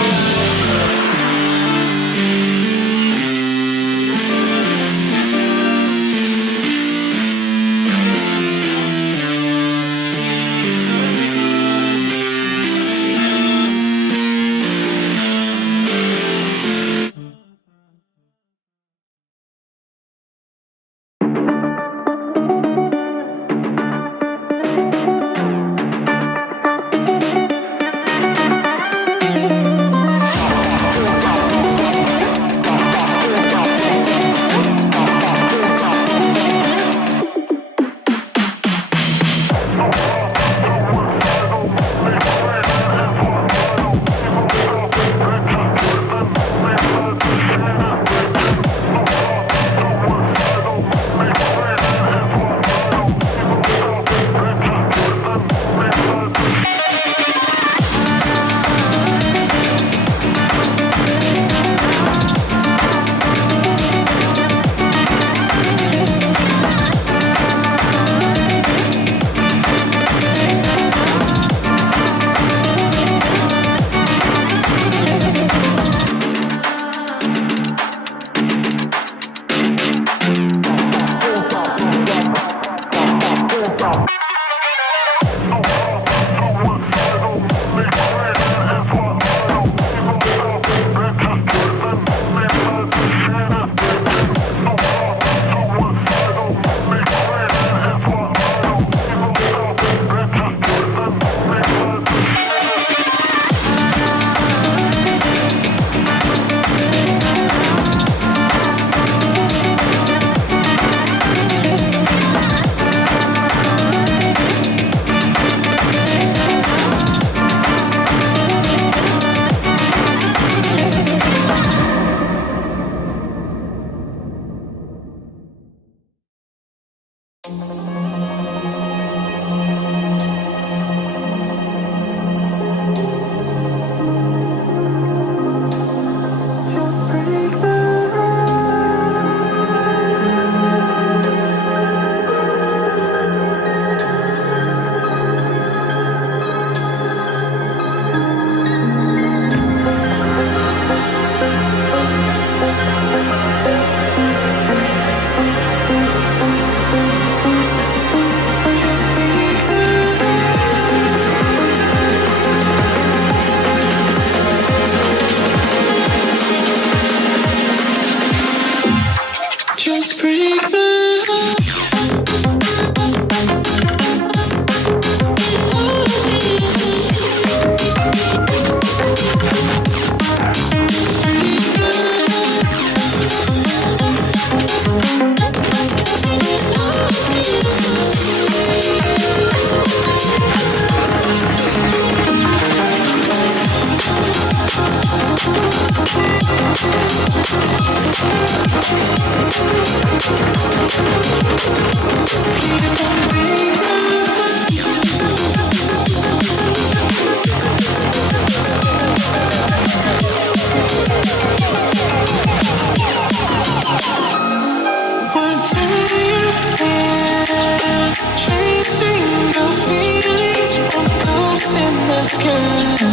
sky.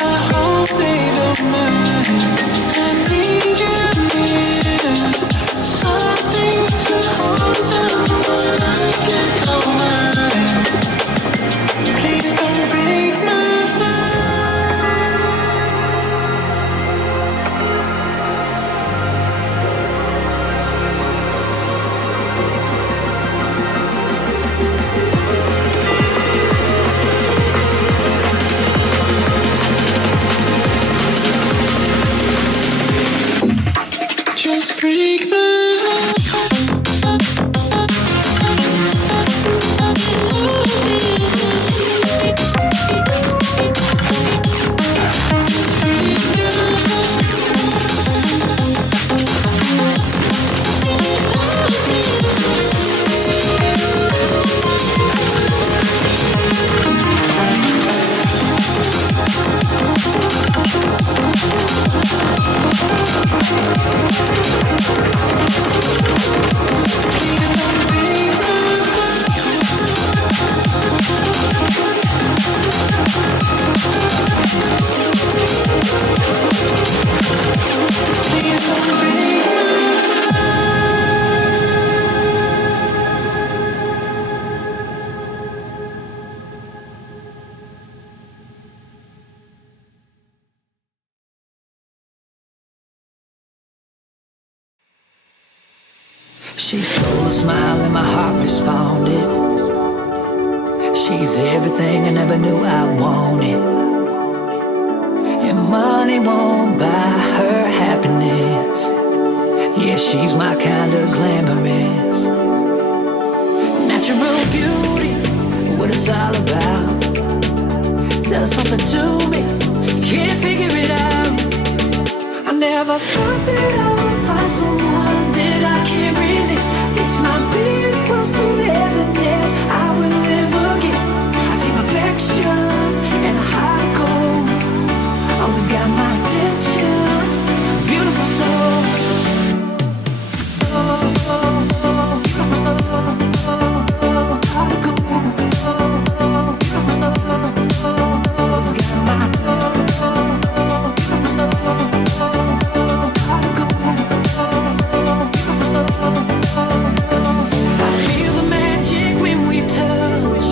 I hope they don't mind. I need you near, something to hold someone I can call mine. Please don't break my just break my She stole a smile and my heart responded. She's everything I never knew I wanted. And money won't buy her happiness. Yeah, she's my kind of glamorous. Natural beauty, what it's all about. Does something to me, can't figure it out. I never thought that I would find someone that I can't resist. This might be as close to heaven as I will ever get. I see perfection and a heart of gold. Always got my attention, beautiful soul. Beautiful soul, heart of gold. Beautiful soul, always got my beautiful soul. I feel the magic when we touch.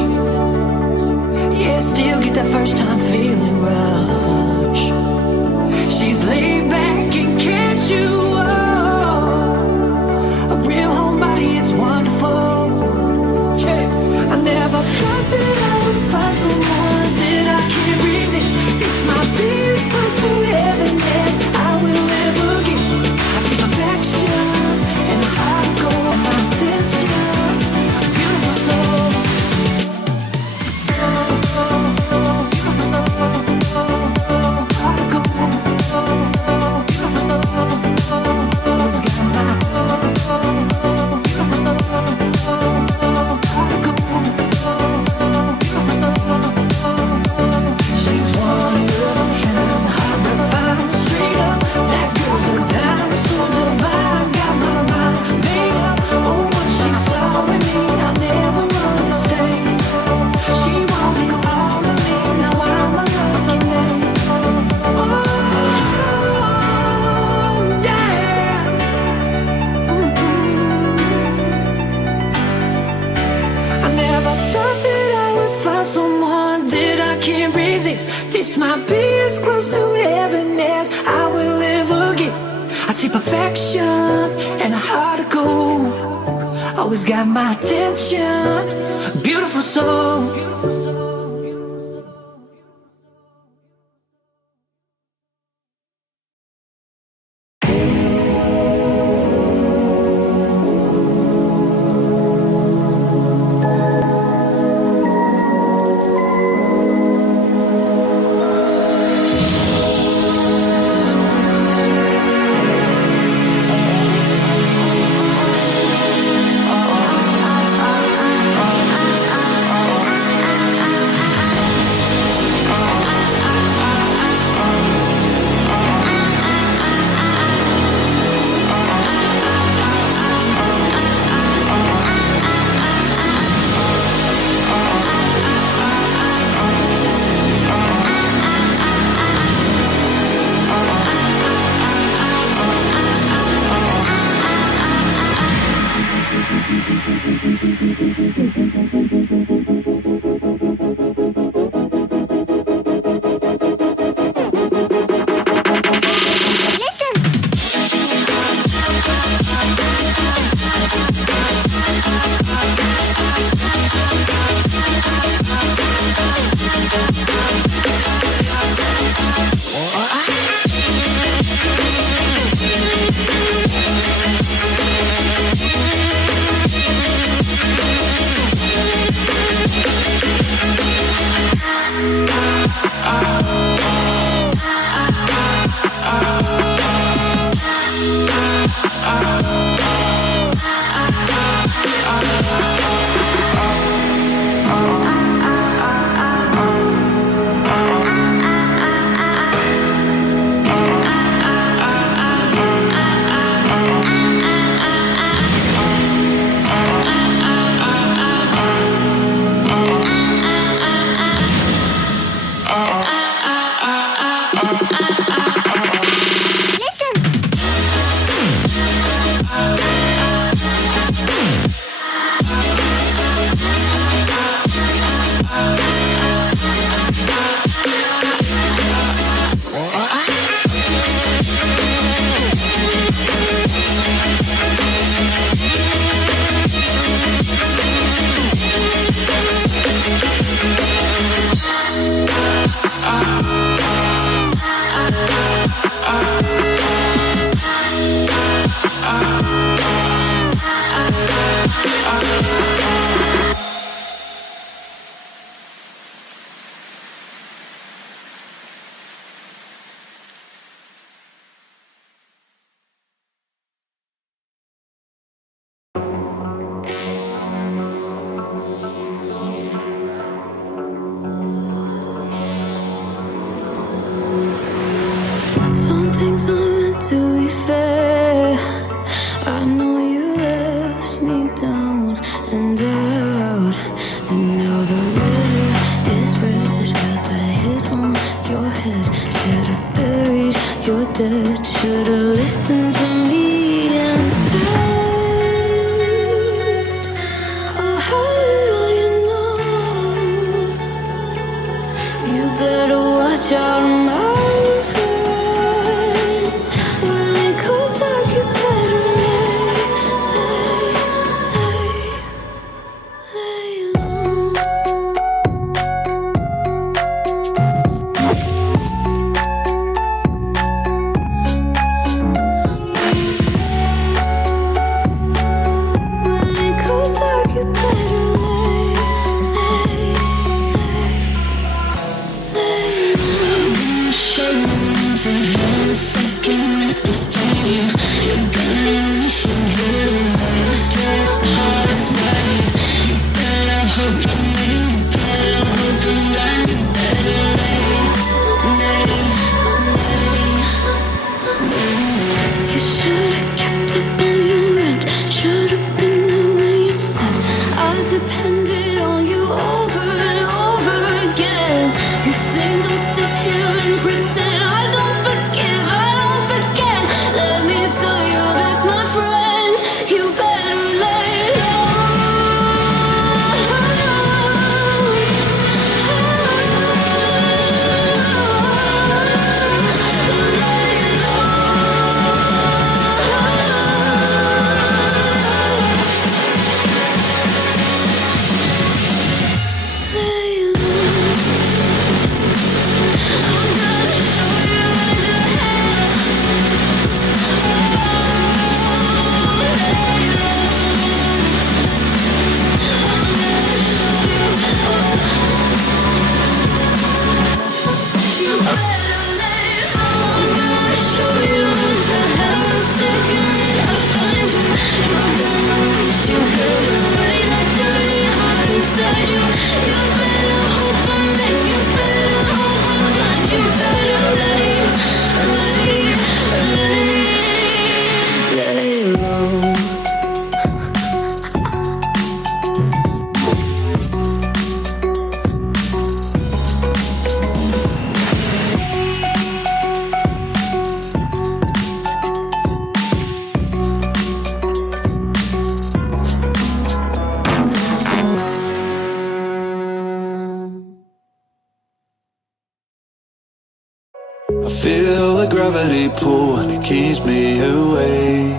Yeah, still get that first time feeling rush. She's laid back and casual. A real homebody, it's wonderful. Yeah. I never thought that I would find someone that I can't resist. This might be as close to heaven as I will ever get. I see perfection and a heart of gold, my attention, beautiful soul. Beautiful soul, heart of gold, beautiful soul. Always got my beautiful soul, heart of gold, beautiful soul. She's one of a kind, hard to find, straight up. That girl's a dime, so divine. Got my mind made up on what she saw in me. I never understand. She want me all of me, now I'm a lucky man. Oh, yeah. I never thought that I would find someone that I can't resist. This might be as close to heaven as I will ever get. I see perfection and a heart of gold. Always got my attention, beautiful soul. should've listened to me instead. Oh, how little you know. You better watch out, my friend. When it goes dark, you better lay low. When it goes dark, you better You should've kept up on your rent. Should've been there when you said I depended on you over and over again. You think I'll sit here and pretend I don't forgive, I don't forget. Let me tell you this, my friend. You better lay I feel the gravity pull and it keeps me away.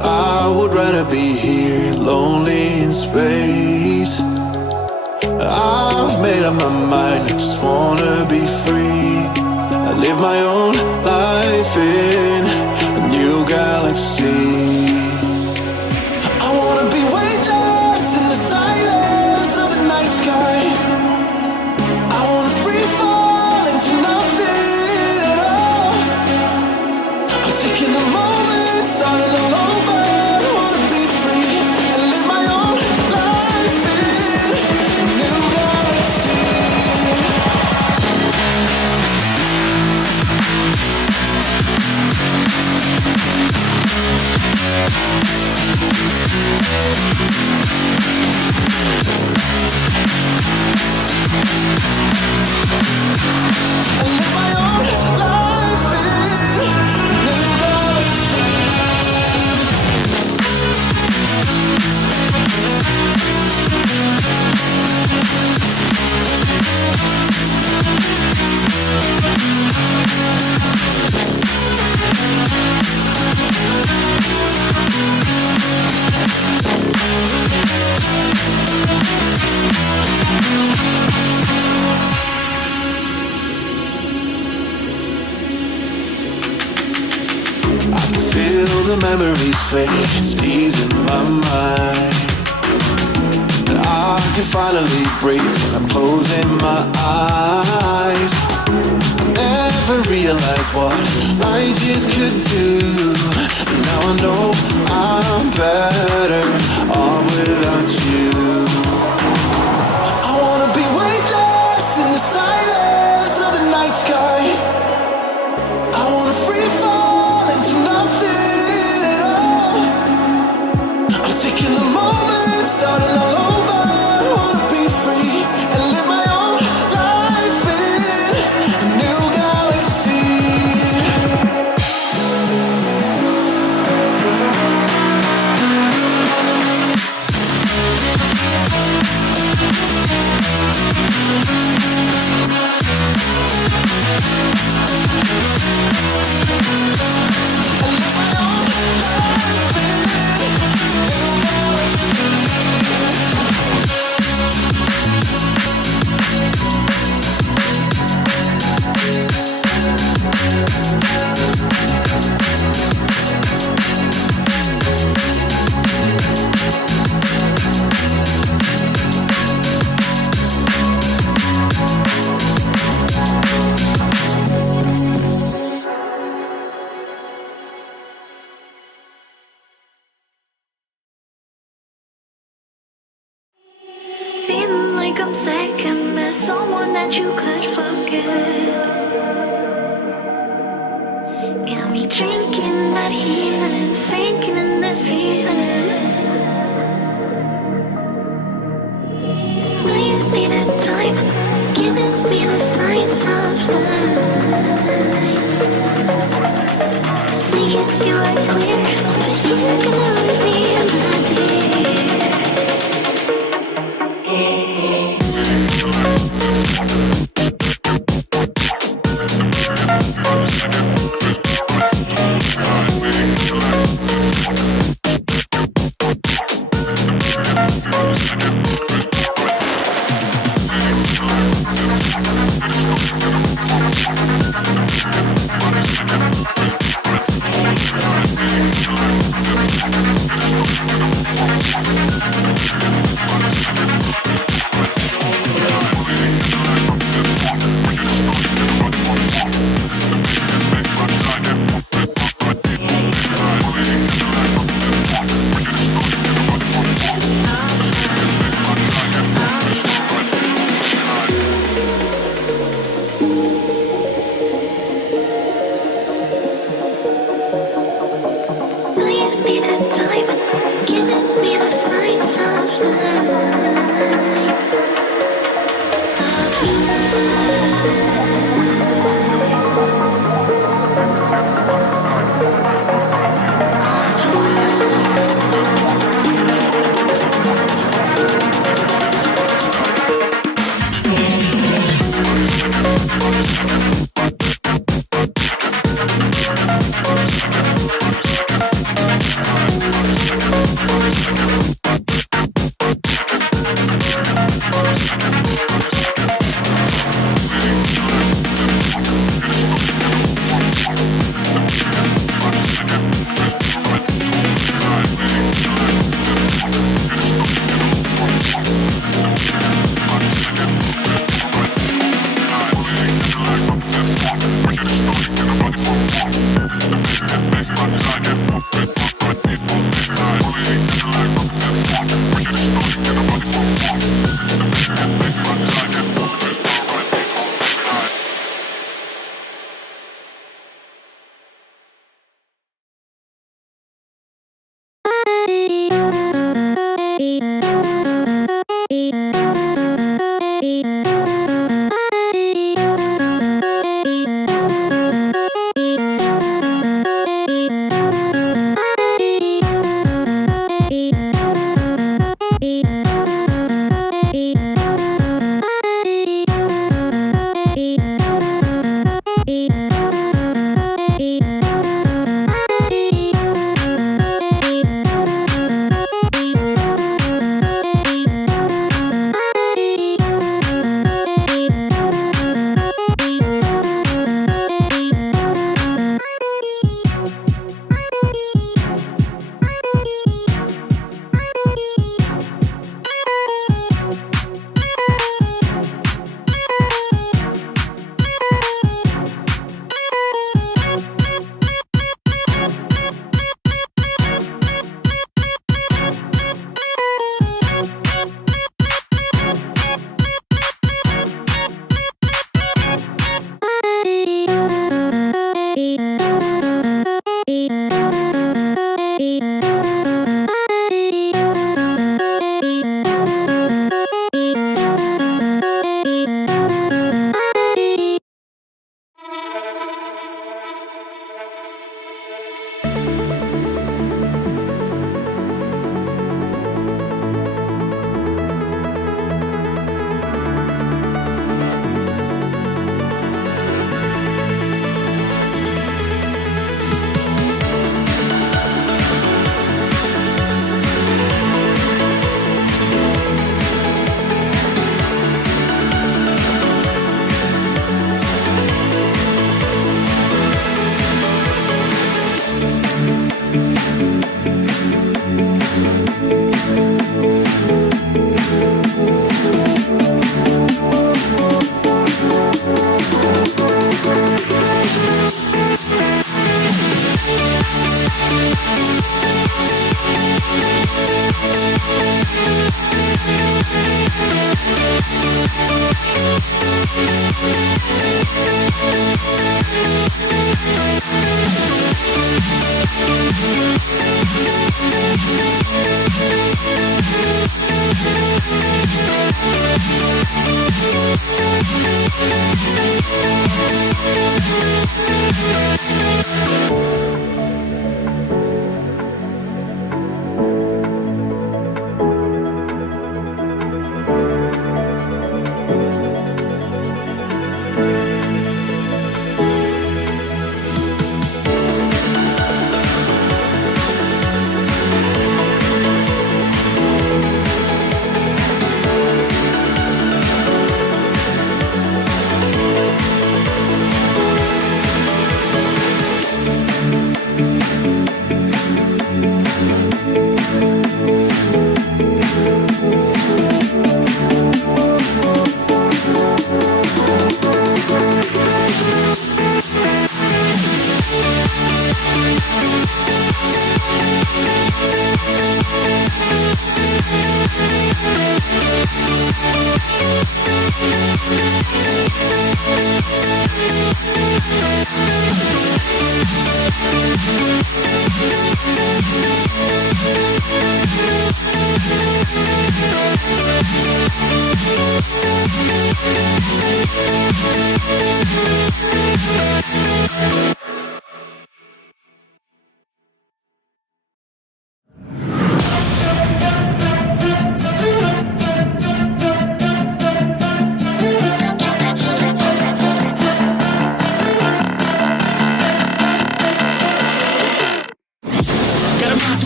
I would rather be here, lonely in space. I've made up my mind, I just wanna be free. I live my own life in a new galaxy. I wanna be weightless in the silence of the night sky. I wanna free fall into nothing at all. I'm taking the moment, starting all over. I wanna be free and live my own life in a new galaxy. I live my own life in a new galaxy. I can feel the memories fade, it's easing my mind. And I can finally breathe when I'm closing my eyes. I never realized what I just could do, but now I know I'm better off without you. I wanna be weightless in the silence of the night sky. I wanna free fall into nothing at all. I'm taking the moment, starting all over. I wanna be free and live my own life in a new galaxy. feeling like I'm second best, someone that you could forget. Got me drinking that healing, sinking in this feeling. Will you be the time, giving me the signs of life? Making you like clear, but you're gonna leave me in the deep.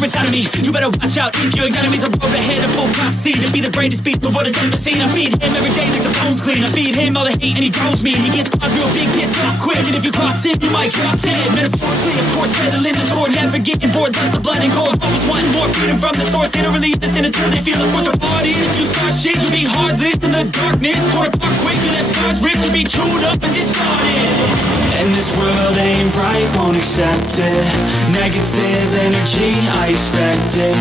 Inside of me, you better watch out. If your enemy's a road ahead of full prophecy to be the greatest beast the world has ever seen. I feed him every day like the bones clean. I feed him all the hate and he grows me. He gets caught real big, pissed off quick. And if you cross him, you might drop dead. Metaphorically, of course, settling the score. Never getting bored, loves the blood and gore. Always wanting more freedom from the source. They don't really listen until they feel it for their heart in. If you start shit, you be heartless in the darkness. Torn apart quick, you left scars ripped. You be chewed up and discarded. And this world ain't right, won't accept it. Negative energy, I expect it.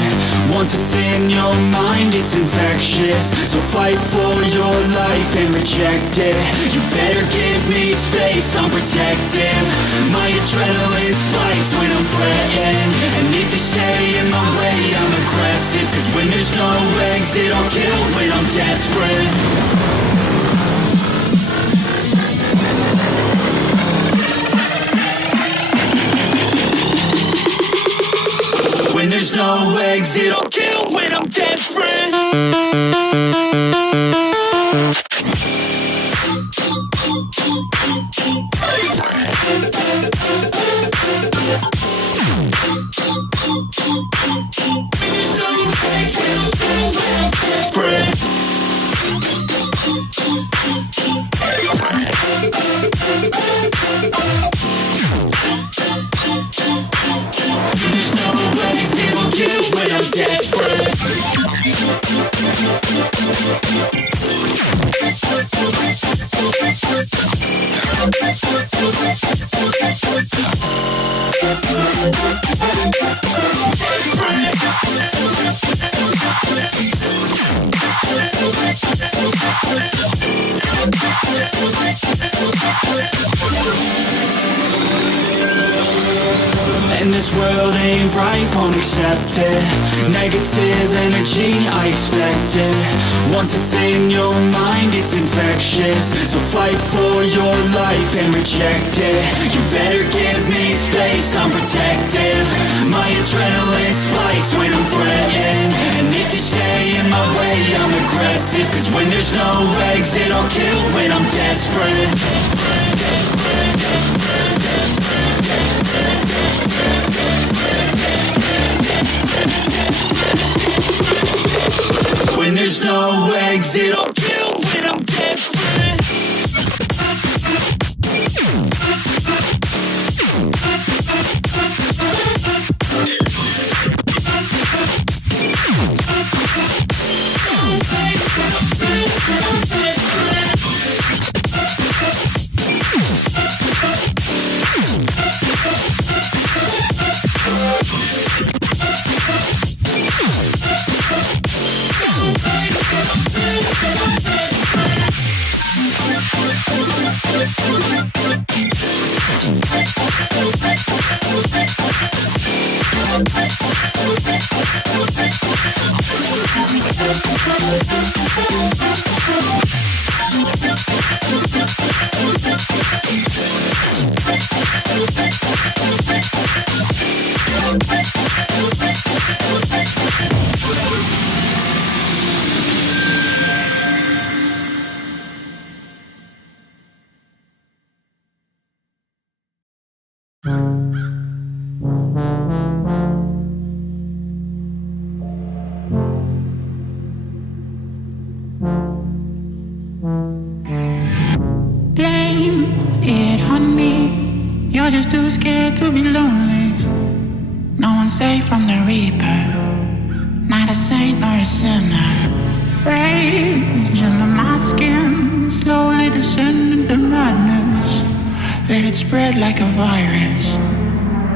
Once it's in your mind, it's infectious. So fight for your life and reject it. You better give me space, I'm protective. My adrenaline spikes when I'm threatened. And if you stay in my way, I'm aggressive. Cause when there's no exit, I'll kill when I'm desperate. When there's no exit, I'll kill when I'm desperate. And this world ain't right, won't accept it. Negative energy, I expect it. Once it's in your mind, it's infectious. So fight for your life and reject it. You better give me space, I'm protective. My adrenaline spikes when I'm threatened. And if you stay in my way, I'm aggressive. Cause when there's no exit, I'll kill when I'm desperate. When there's no exit, I'll kill when I'm desperate. Blame it on me. You're just too scared to be lonely. No one's safe from the reaper, not a saint nor a sinner. Rage under my skin, slowly descending to madness. Let it spread like a virus.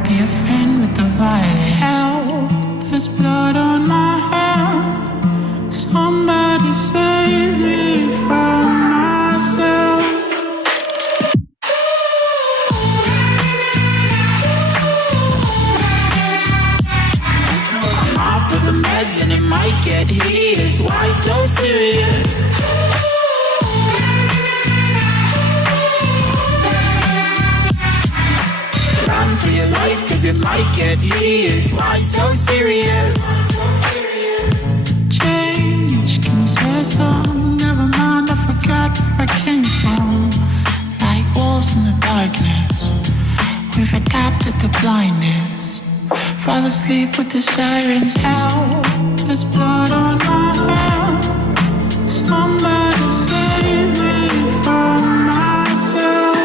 Be a friend with the violence. Help, there's blood on my hands. Somebody save me from myself. I'm off of the meds and it might get hideous. Why so serious? Run for your life, cause it might get hideous. Why so serious? Change, can you spare some? Never mind, I forgot where I came from. Like wolves in the darkness, we've adapted to blindness. Fall asleep with the sirens out. There's blood on my hands. Somebody save me from myself.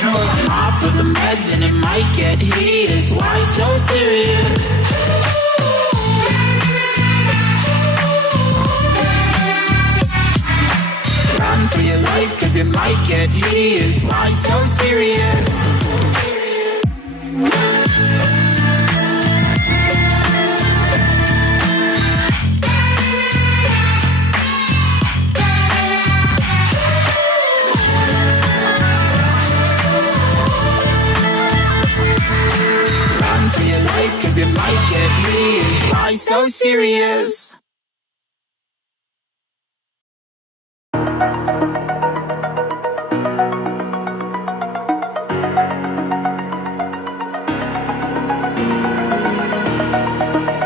I'm off of the meds and it might get hideous. Why so serious? Run for your life, cause it might get hideous. Why so serious? Run for your life, cause it might get hideous. Why so serious?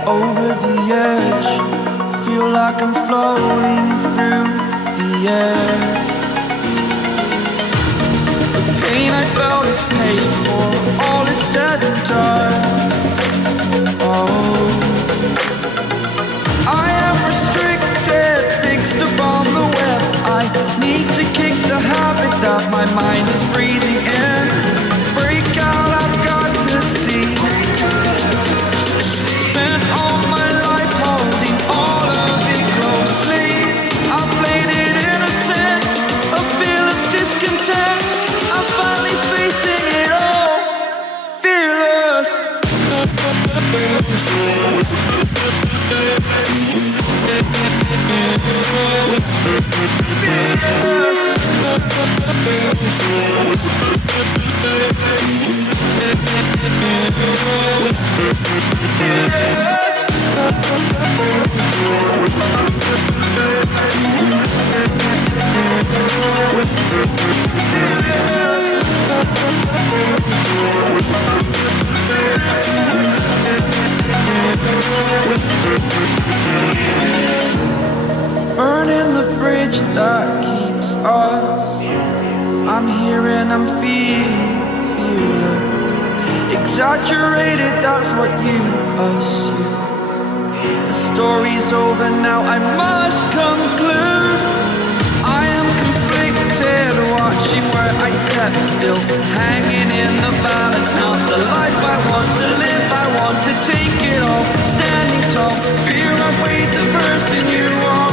Over the edge, feel like I'm floating through the air. The pain I felt is paid for, all is said and done. Oh, I am restricted, fixed upon the web. I need to kick the habit that my mind is breathing in. Break out, I've got to see. Spent all my life holding all of it closely. I played it innocent, a feel of discontent. I'm finally facing it all, fearless. Burning the bridge that keeps us. I'm here and I'm feeling fearless. Exaggerated, that's what you assume. The story's over now, I must conclude. I am conflicted, watching where I step still, hanging in the balance. Not the life I want to live, I want to take it all. Standing tall, fear I weighed the person you are.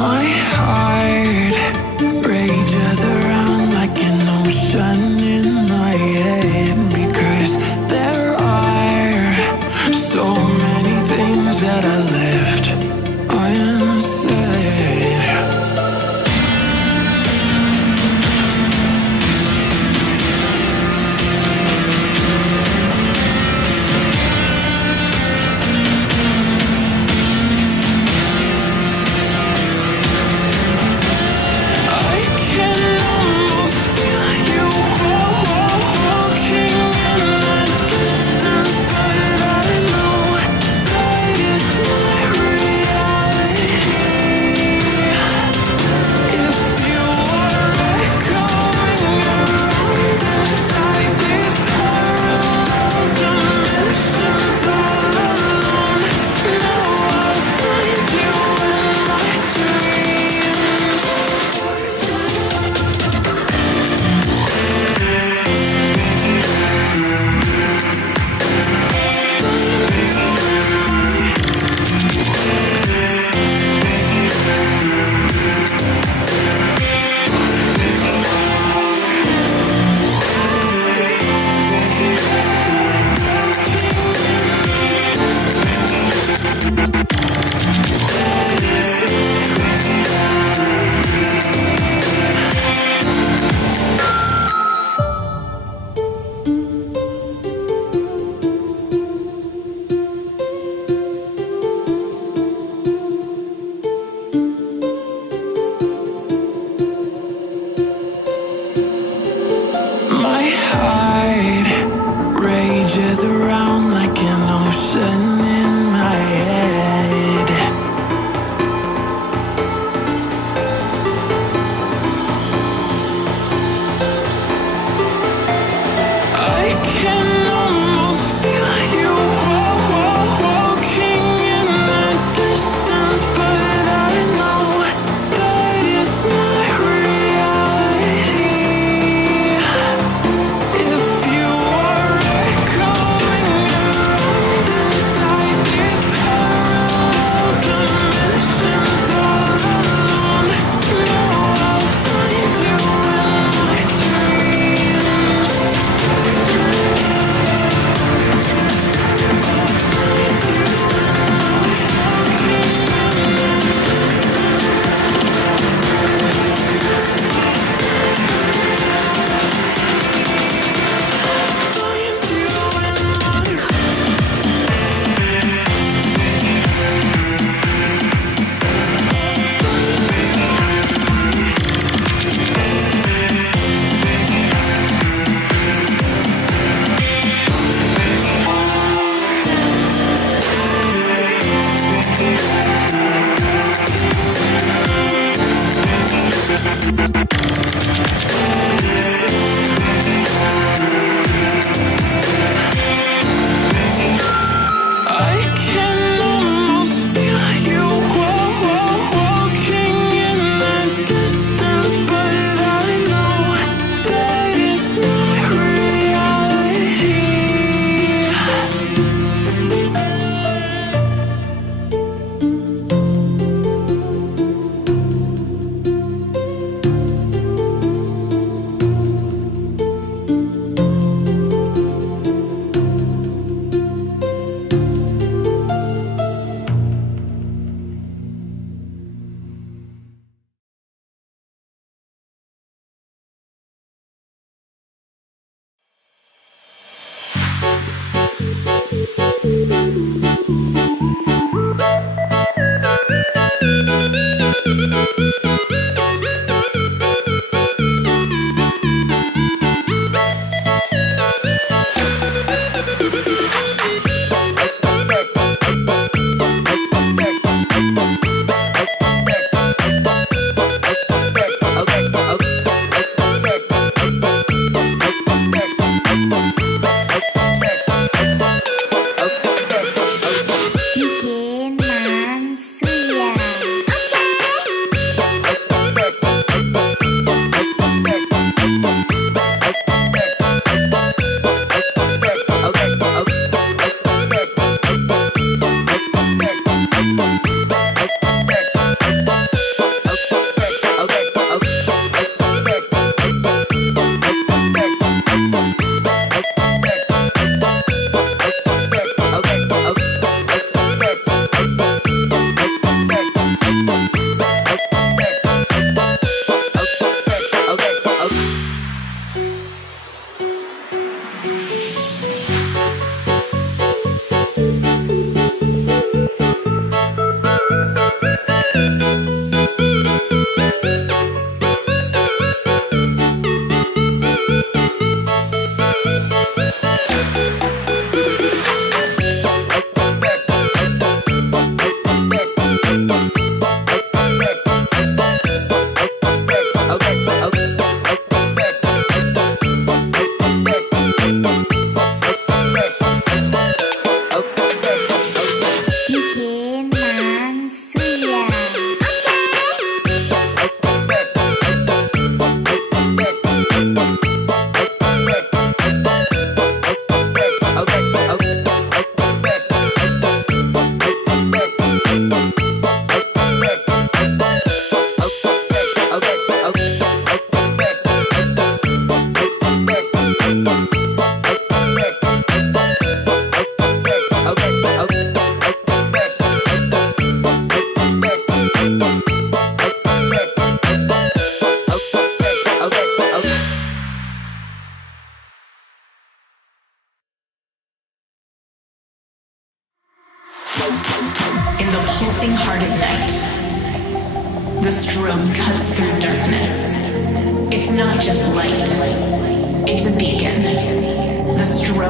My heart rages around like an ocean in my head, because there are so many things that I left unsaid. I can almost feel you walking in the distance, but I know that it's not reality. If you are echoing around inside these parallel dimensions all alone, now I'll find you in my dreams. My heart rages around like an ocean in my head. I can almost feel you walking in the distance, but I know that it's not reality. If you are echoing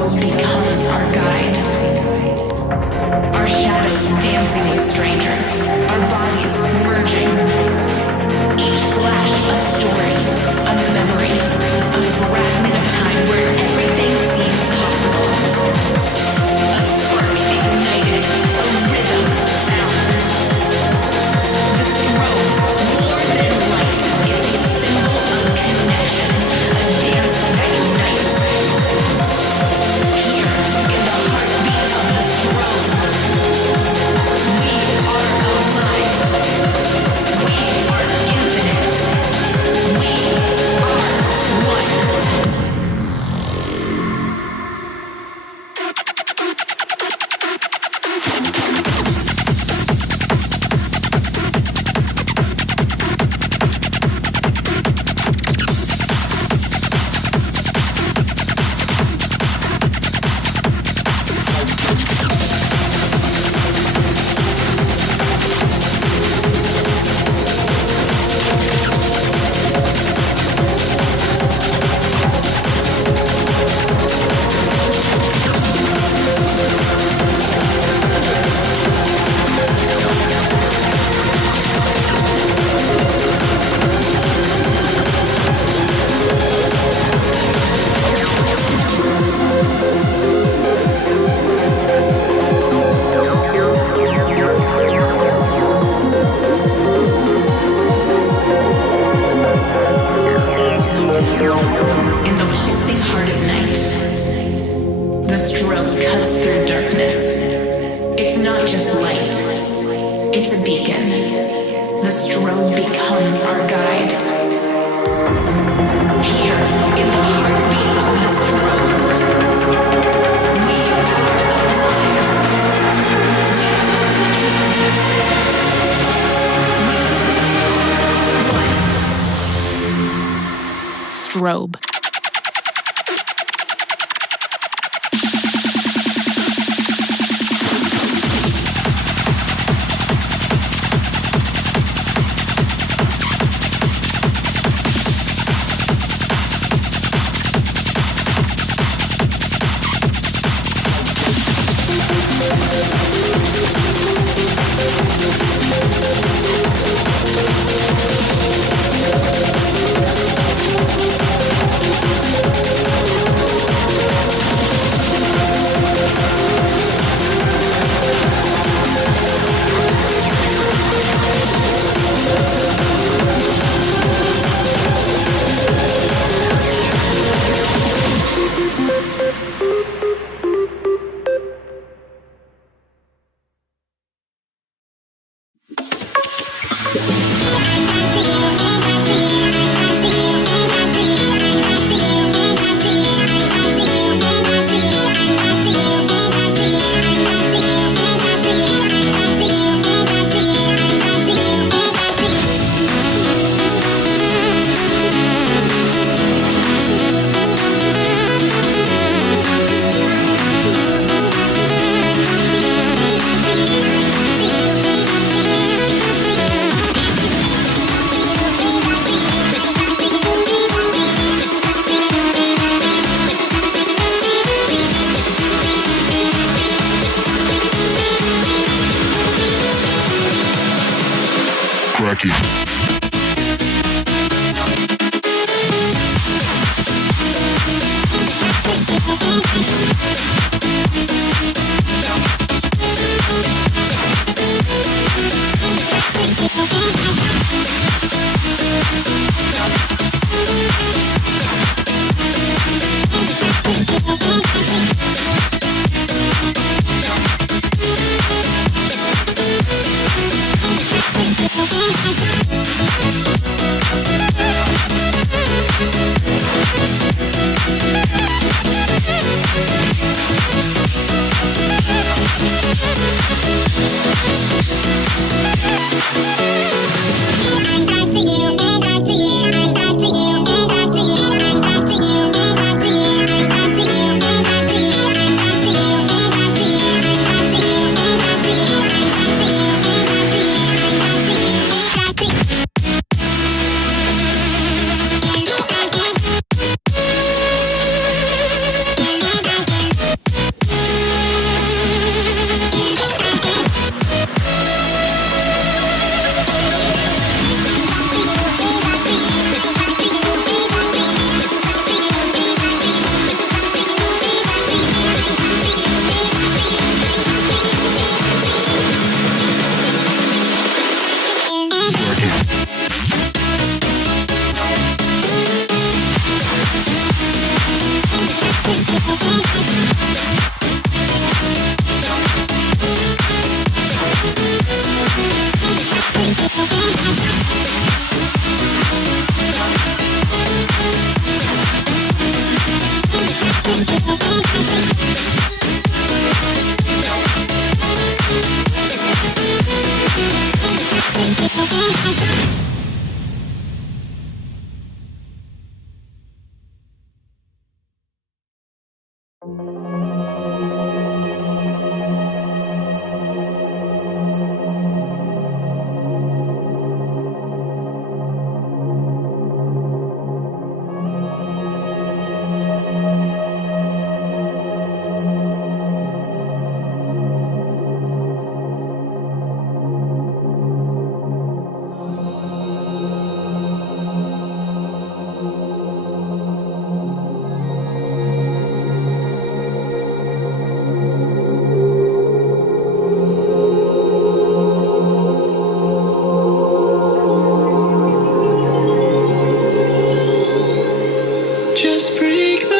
strobe becomes our guide. Our shadows dancing with strangers, our bodies merging. Each flash a story, a memory, a fragment of time where everything seems possible. A spark ignited, a rhythm found. The strobe, more than light, is a symbol of connection, a dance that unites. Here, in the heartbeat of the strobe, we are alive. We are infinite. We are one. In the pulsing heart of night, the strobe cuts through darkness. It's not just light, it's a beacon. The strobe becomes our guide. Here, in the heartbeat of the strobe, we are alive. Strobe. Just break my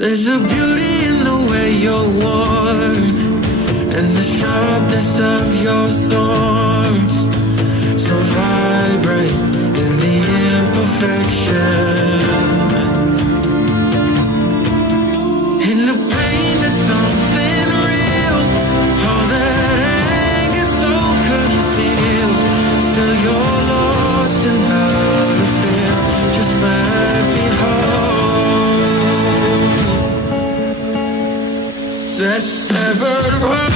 There's a beauty in the way you're worn and the sharpness of your thorns. So vibrate in the imperfections. In the pain there's something real. All that anger so concealed. Still you're lost in how to feel. Just let me hold that severed heart.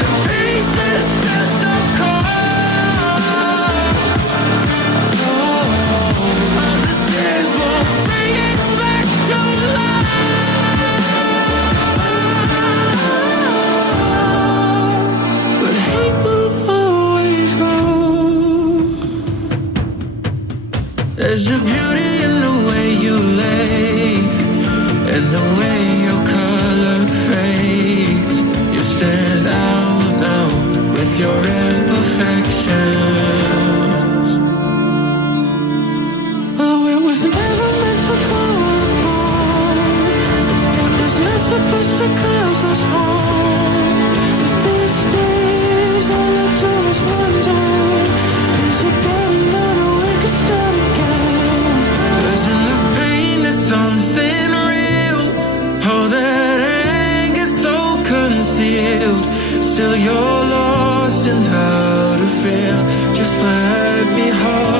The pieces still so cold. All the tears won't bring it back to life. But hate will always grow. There's a beauty in the way you lay and the way your color fades. You stand out now with your imperfections. Oh, it was never meant to fall apart. It was not supposed to cause us harm. But these days all I do is wonder, is it better now that we can start again? 'Cause in the pain there's something real. All that anger so concealed. Still you're lost in how to feel. Just let me hold.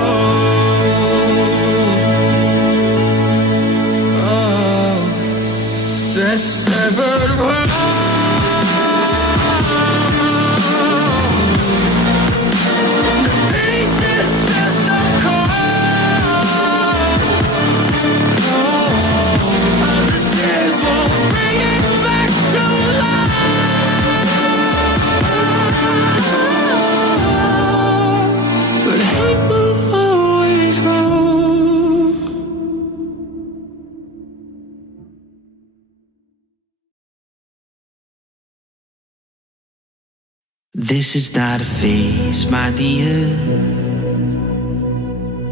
Oh, that severed heart. The pieces still so cold. All the tears won't bring it back to life. But hate will always This is not a phase, my dear.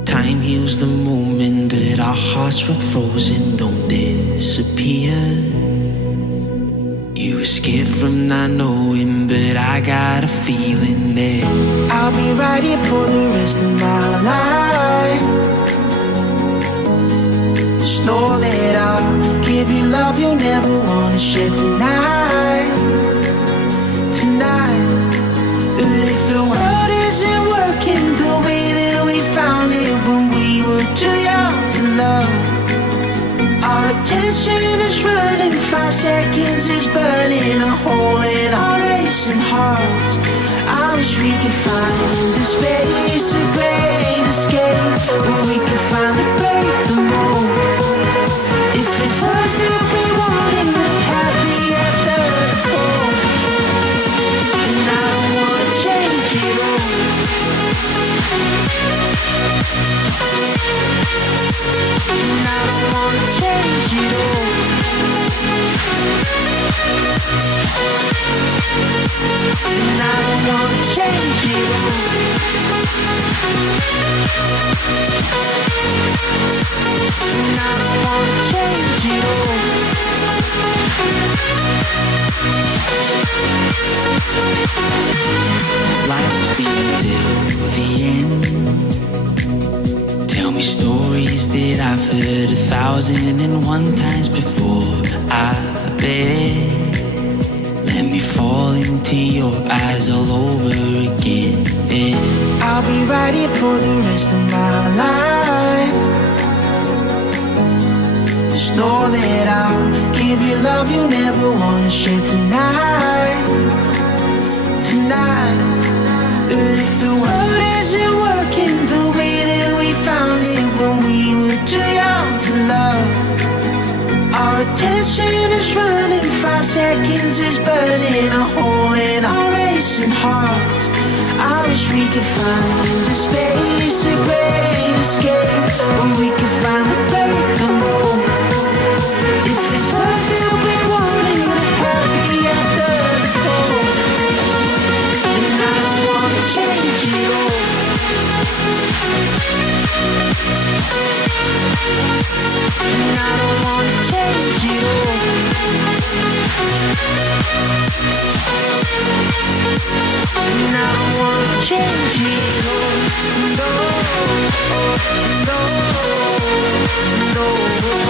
Time heals the moment, but our hearts were frozen, don't disappear. You escaped from not knowing, but I got a feeling that I'll be right here for the rest of my life. Just know that I'll give you love you'll never wanna share tonight. Tonight. But if the world isn't working the way that we found it when we were too young to love, our attention is running, 5 seconds is burning a hole in our racing hearts. I wish we could find the space, a great escape, where we could finally break the mold. If it's us that we want and we're happy after the fall, and I don't wanna change it all. And I don't wanna change it all. And I don't wanna change it all. And I don't wanna change it all. Life's been till the end. Tell me stories that I've heard 1,001 times before. I bet. Let me fall into your eyes all over again. I'll be right here for the rest of my life. Just know that I'll give you love you'll never wanna share tonight. Tonight. But if the world isn't working the way that we found it when we were too young to love, our attention is running, 5 seconds is burning a hole in our racing hearts. I wish we could find the space, a great escape, where we could finally break the mold. If it's us that we want and we're happy after the fall, then I don't wanna change it all. And I don't wanna change it all. And I don't wanna change it all. No, no, no, no, no, no, no.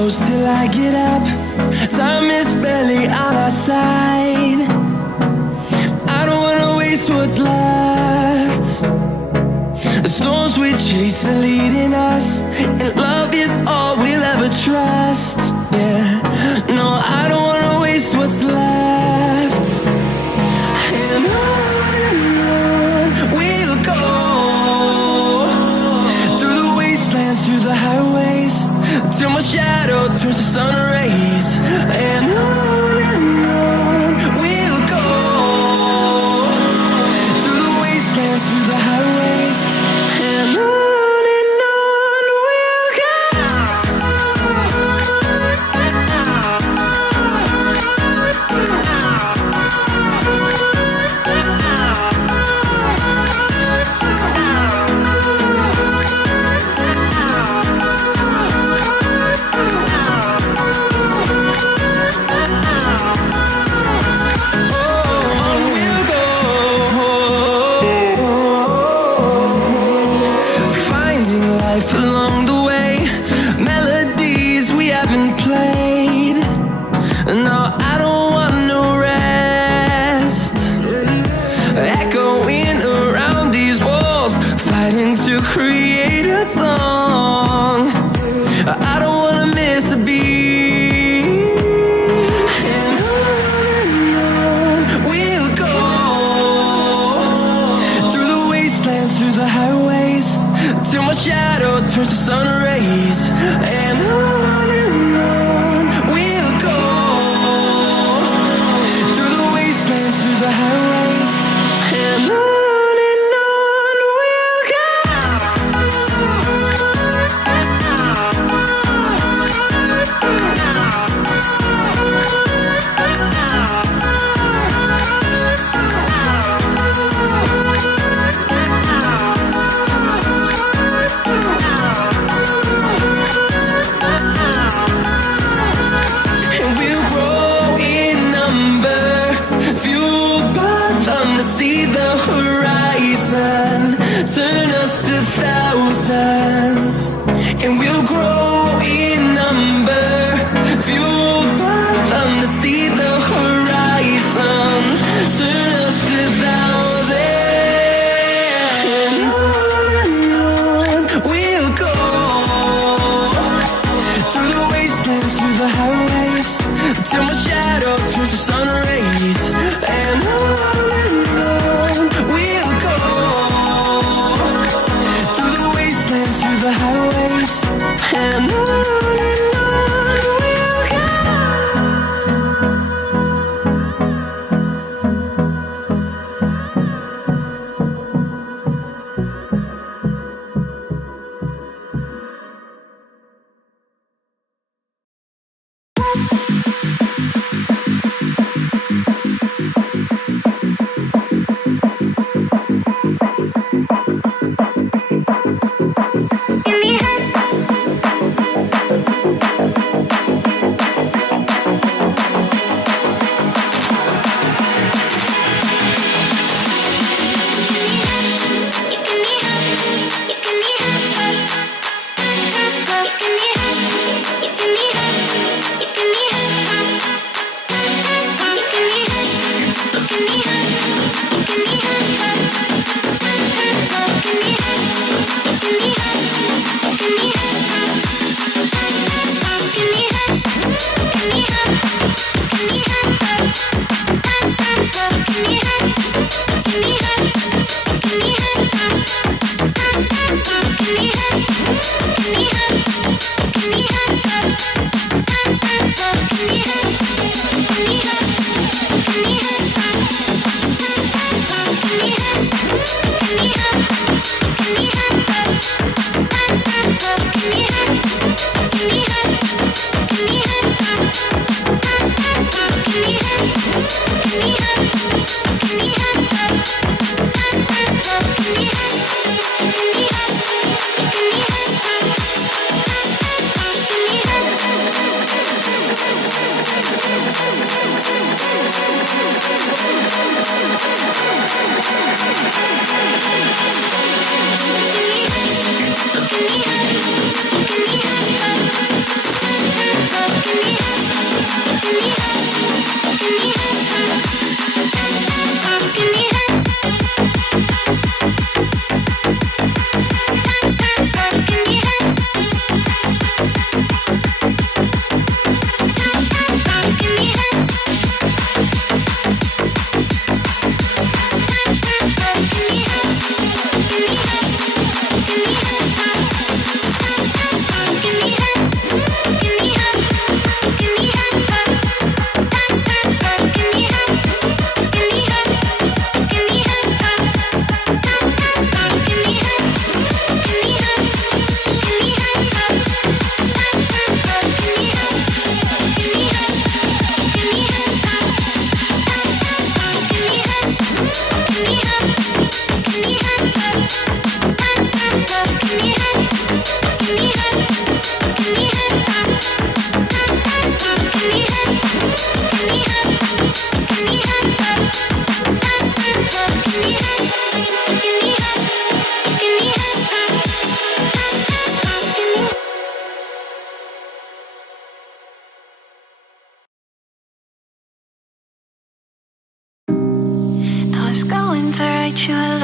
close till I get up. Time is barely on our side. I don't wanna waste what's left. The storms we chase are leading us, and love is all we'll ever trust. Yeah, no, I don't wanna waste what's left. And on we'll go, through the wastelands, through the highways, till my shadow turns to sun rays. And on we'll go, through the wastelands, through the highways, and on we'll go. Along the way, melodies we haven't played. No, I don't want no rest. Echoing around these walls, fighting to create a song. I don't wanna miss a beat. And on we'll go, through the wastelands, through the highways, till my shadow turns to sun rays. And on we'll go, through the wastelands, through the highways, and on we'll go. See the horizon, turn us to thousands, and we'll grow in number, fueled by them to see the horizon, turn us to thousands. And on we'll go, through the wastelands, through the highways, till my shadow turns to sun rays. And on we'll go, through the wastelands, through the highways, and on we'll go. you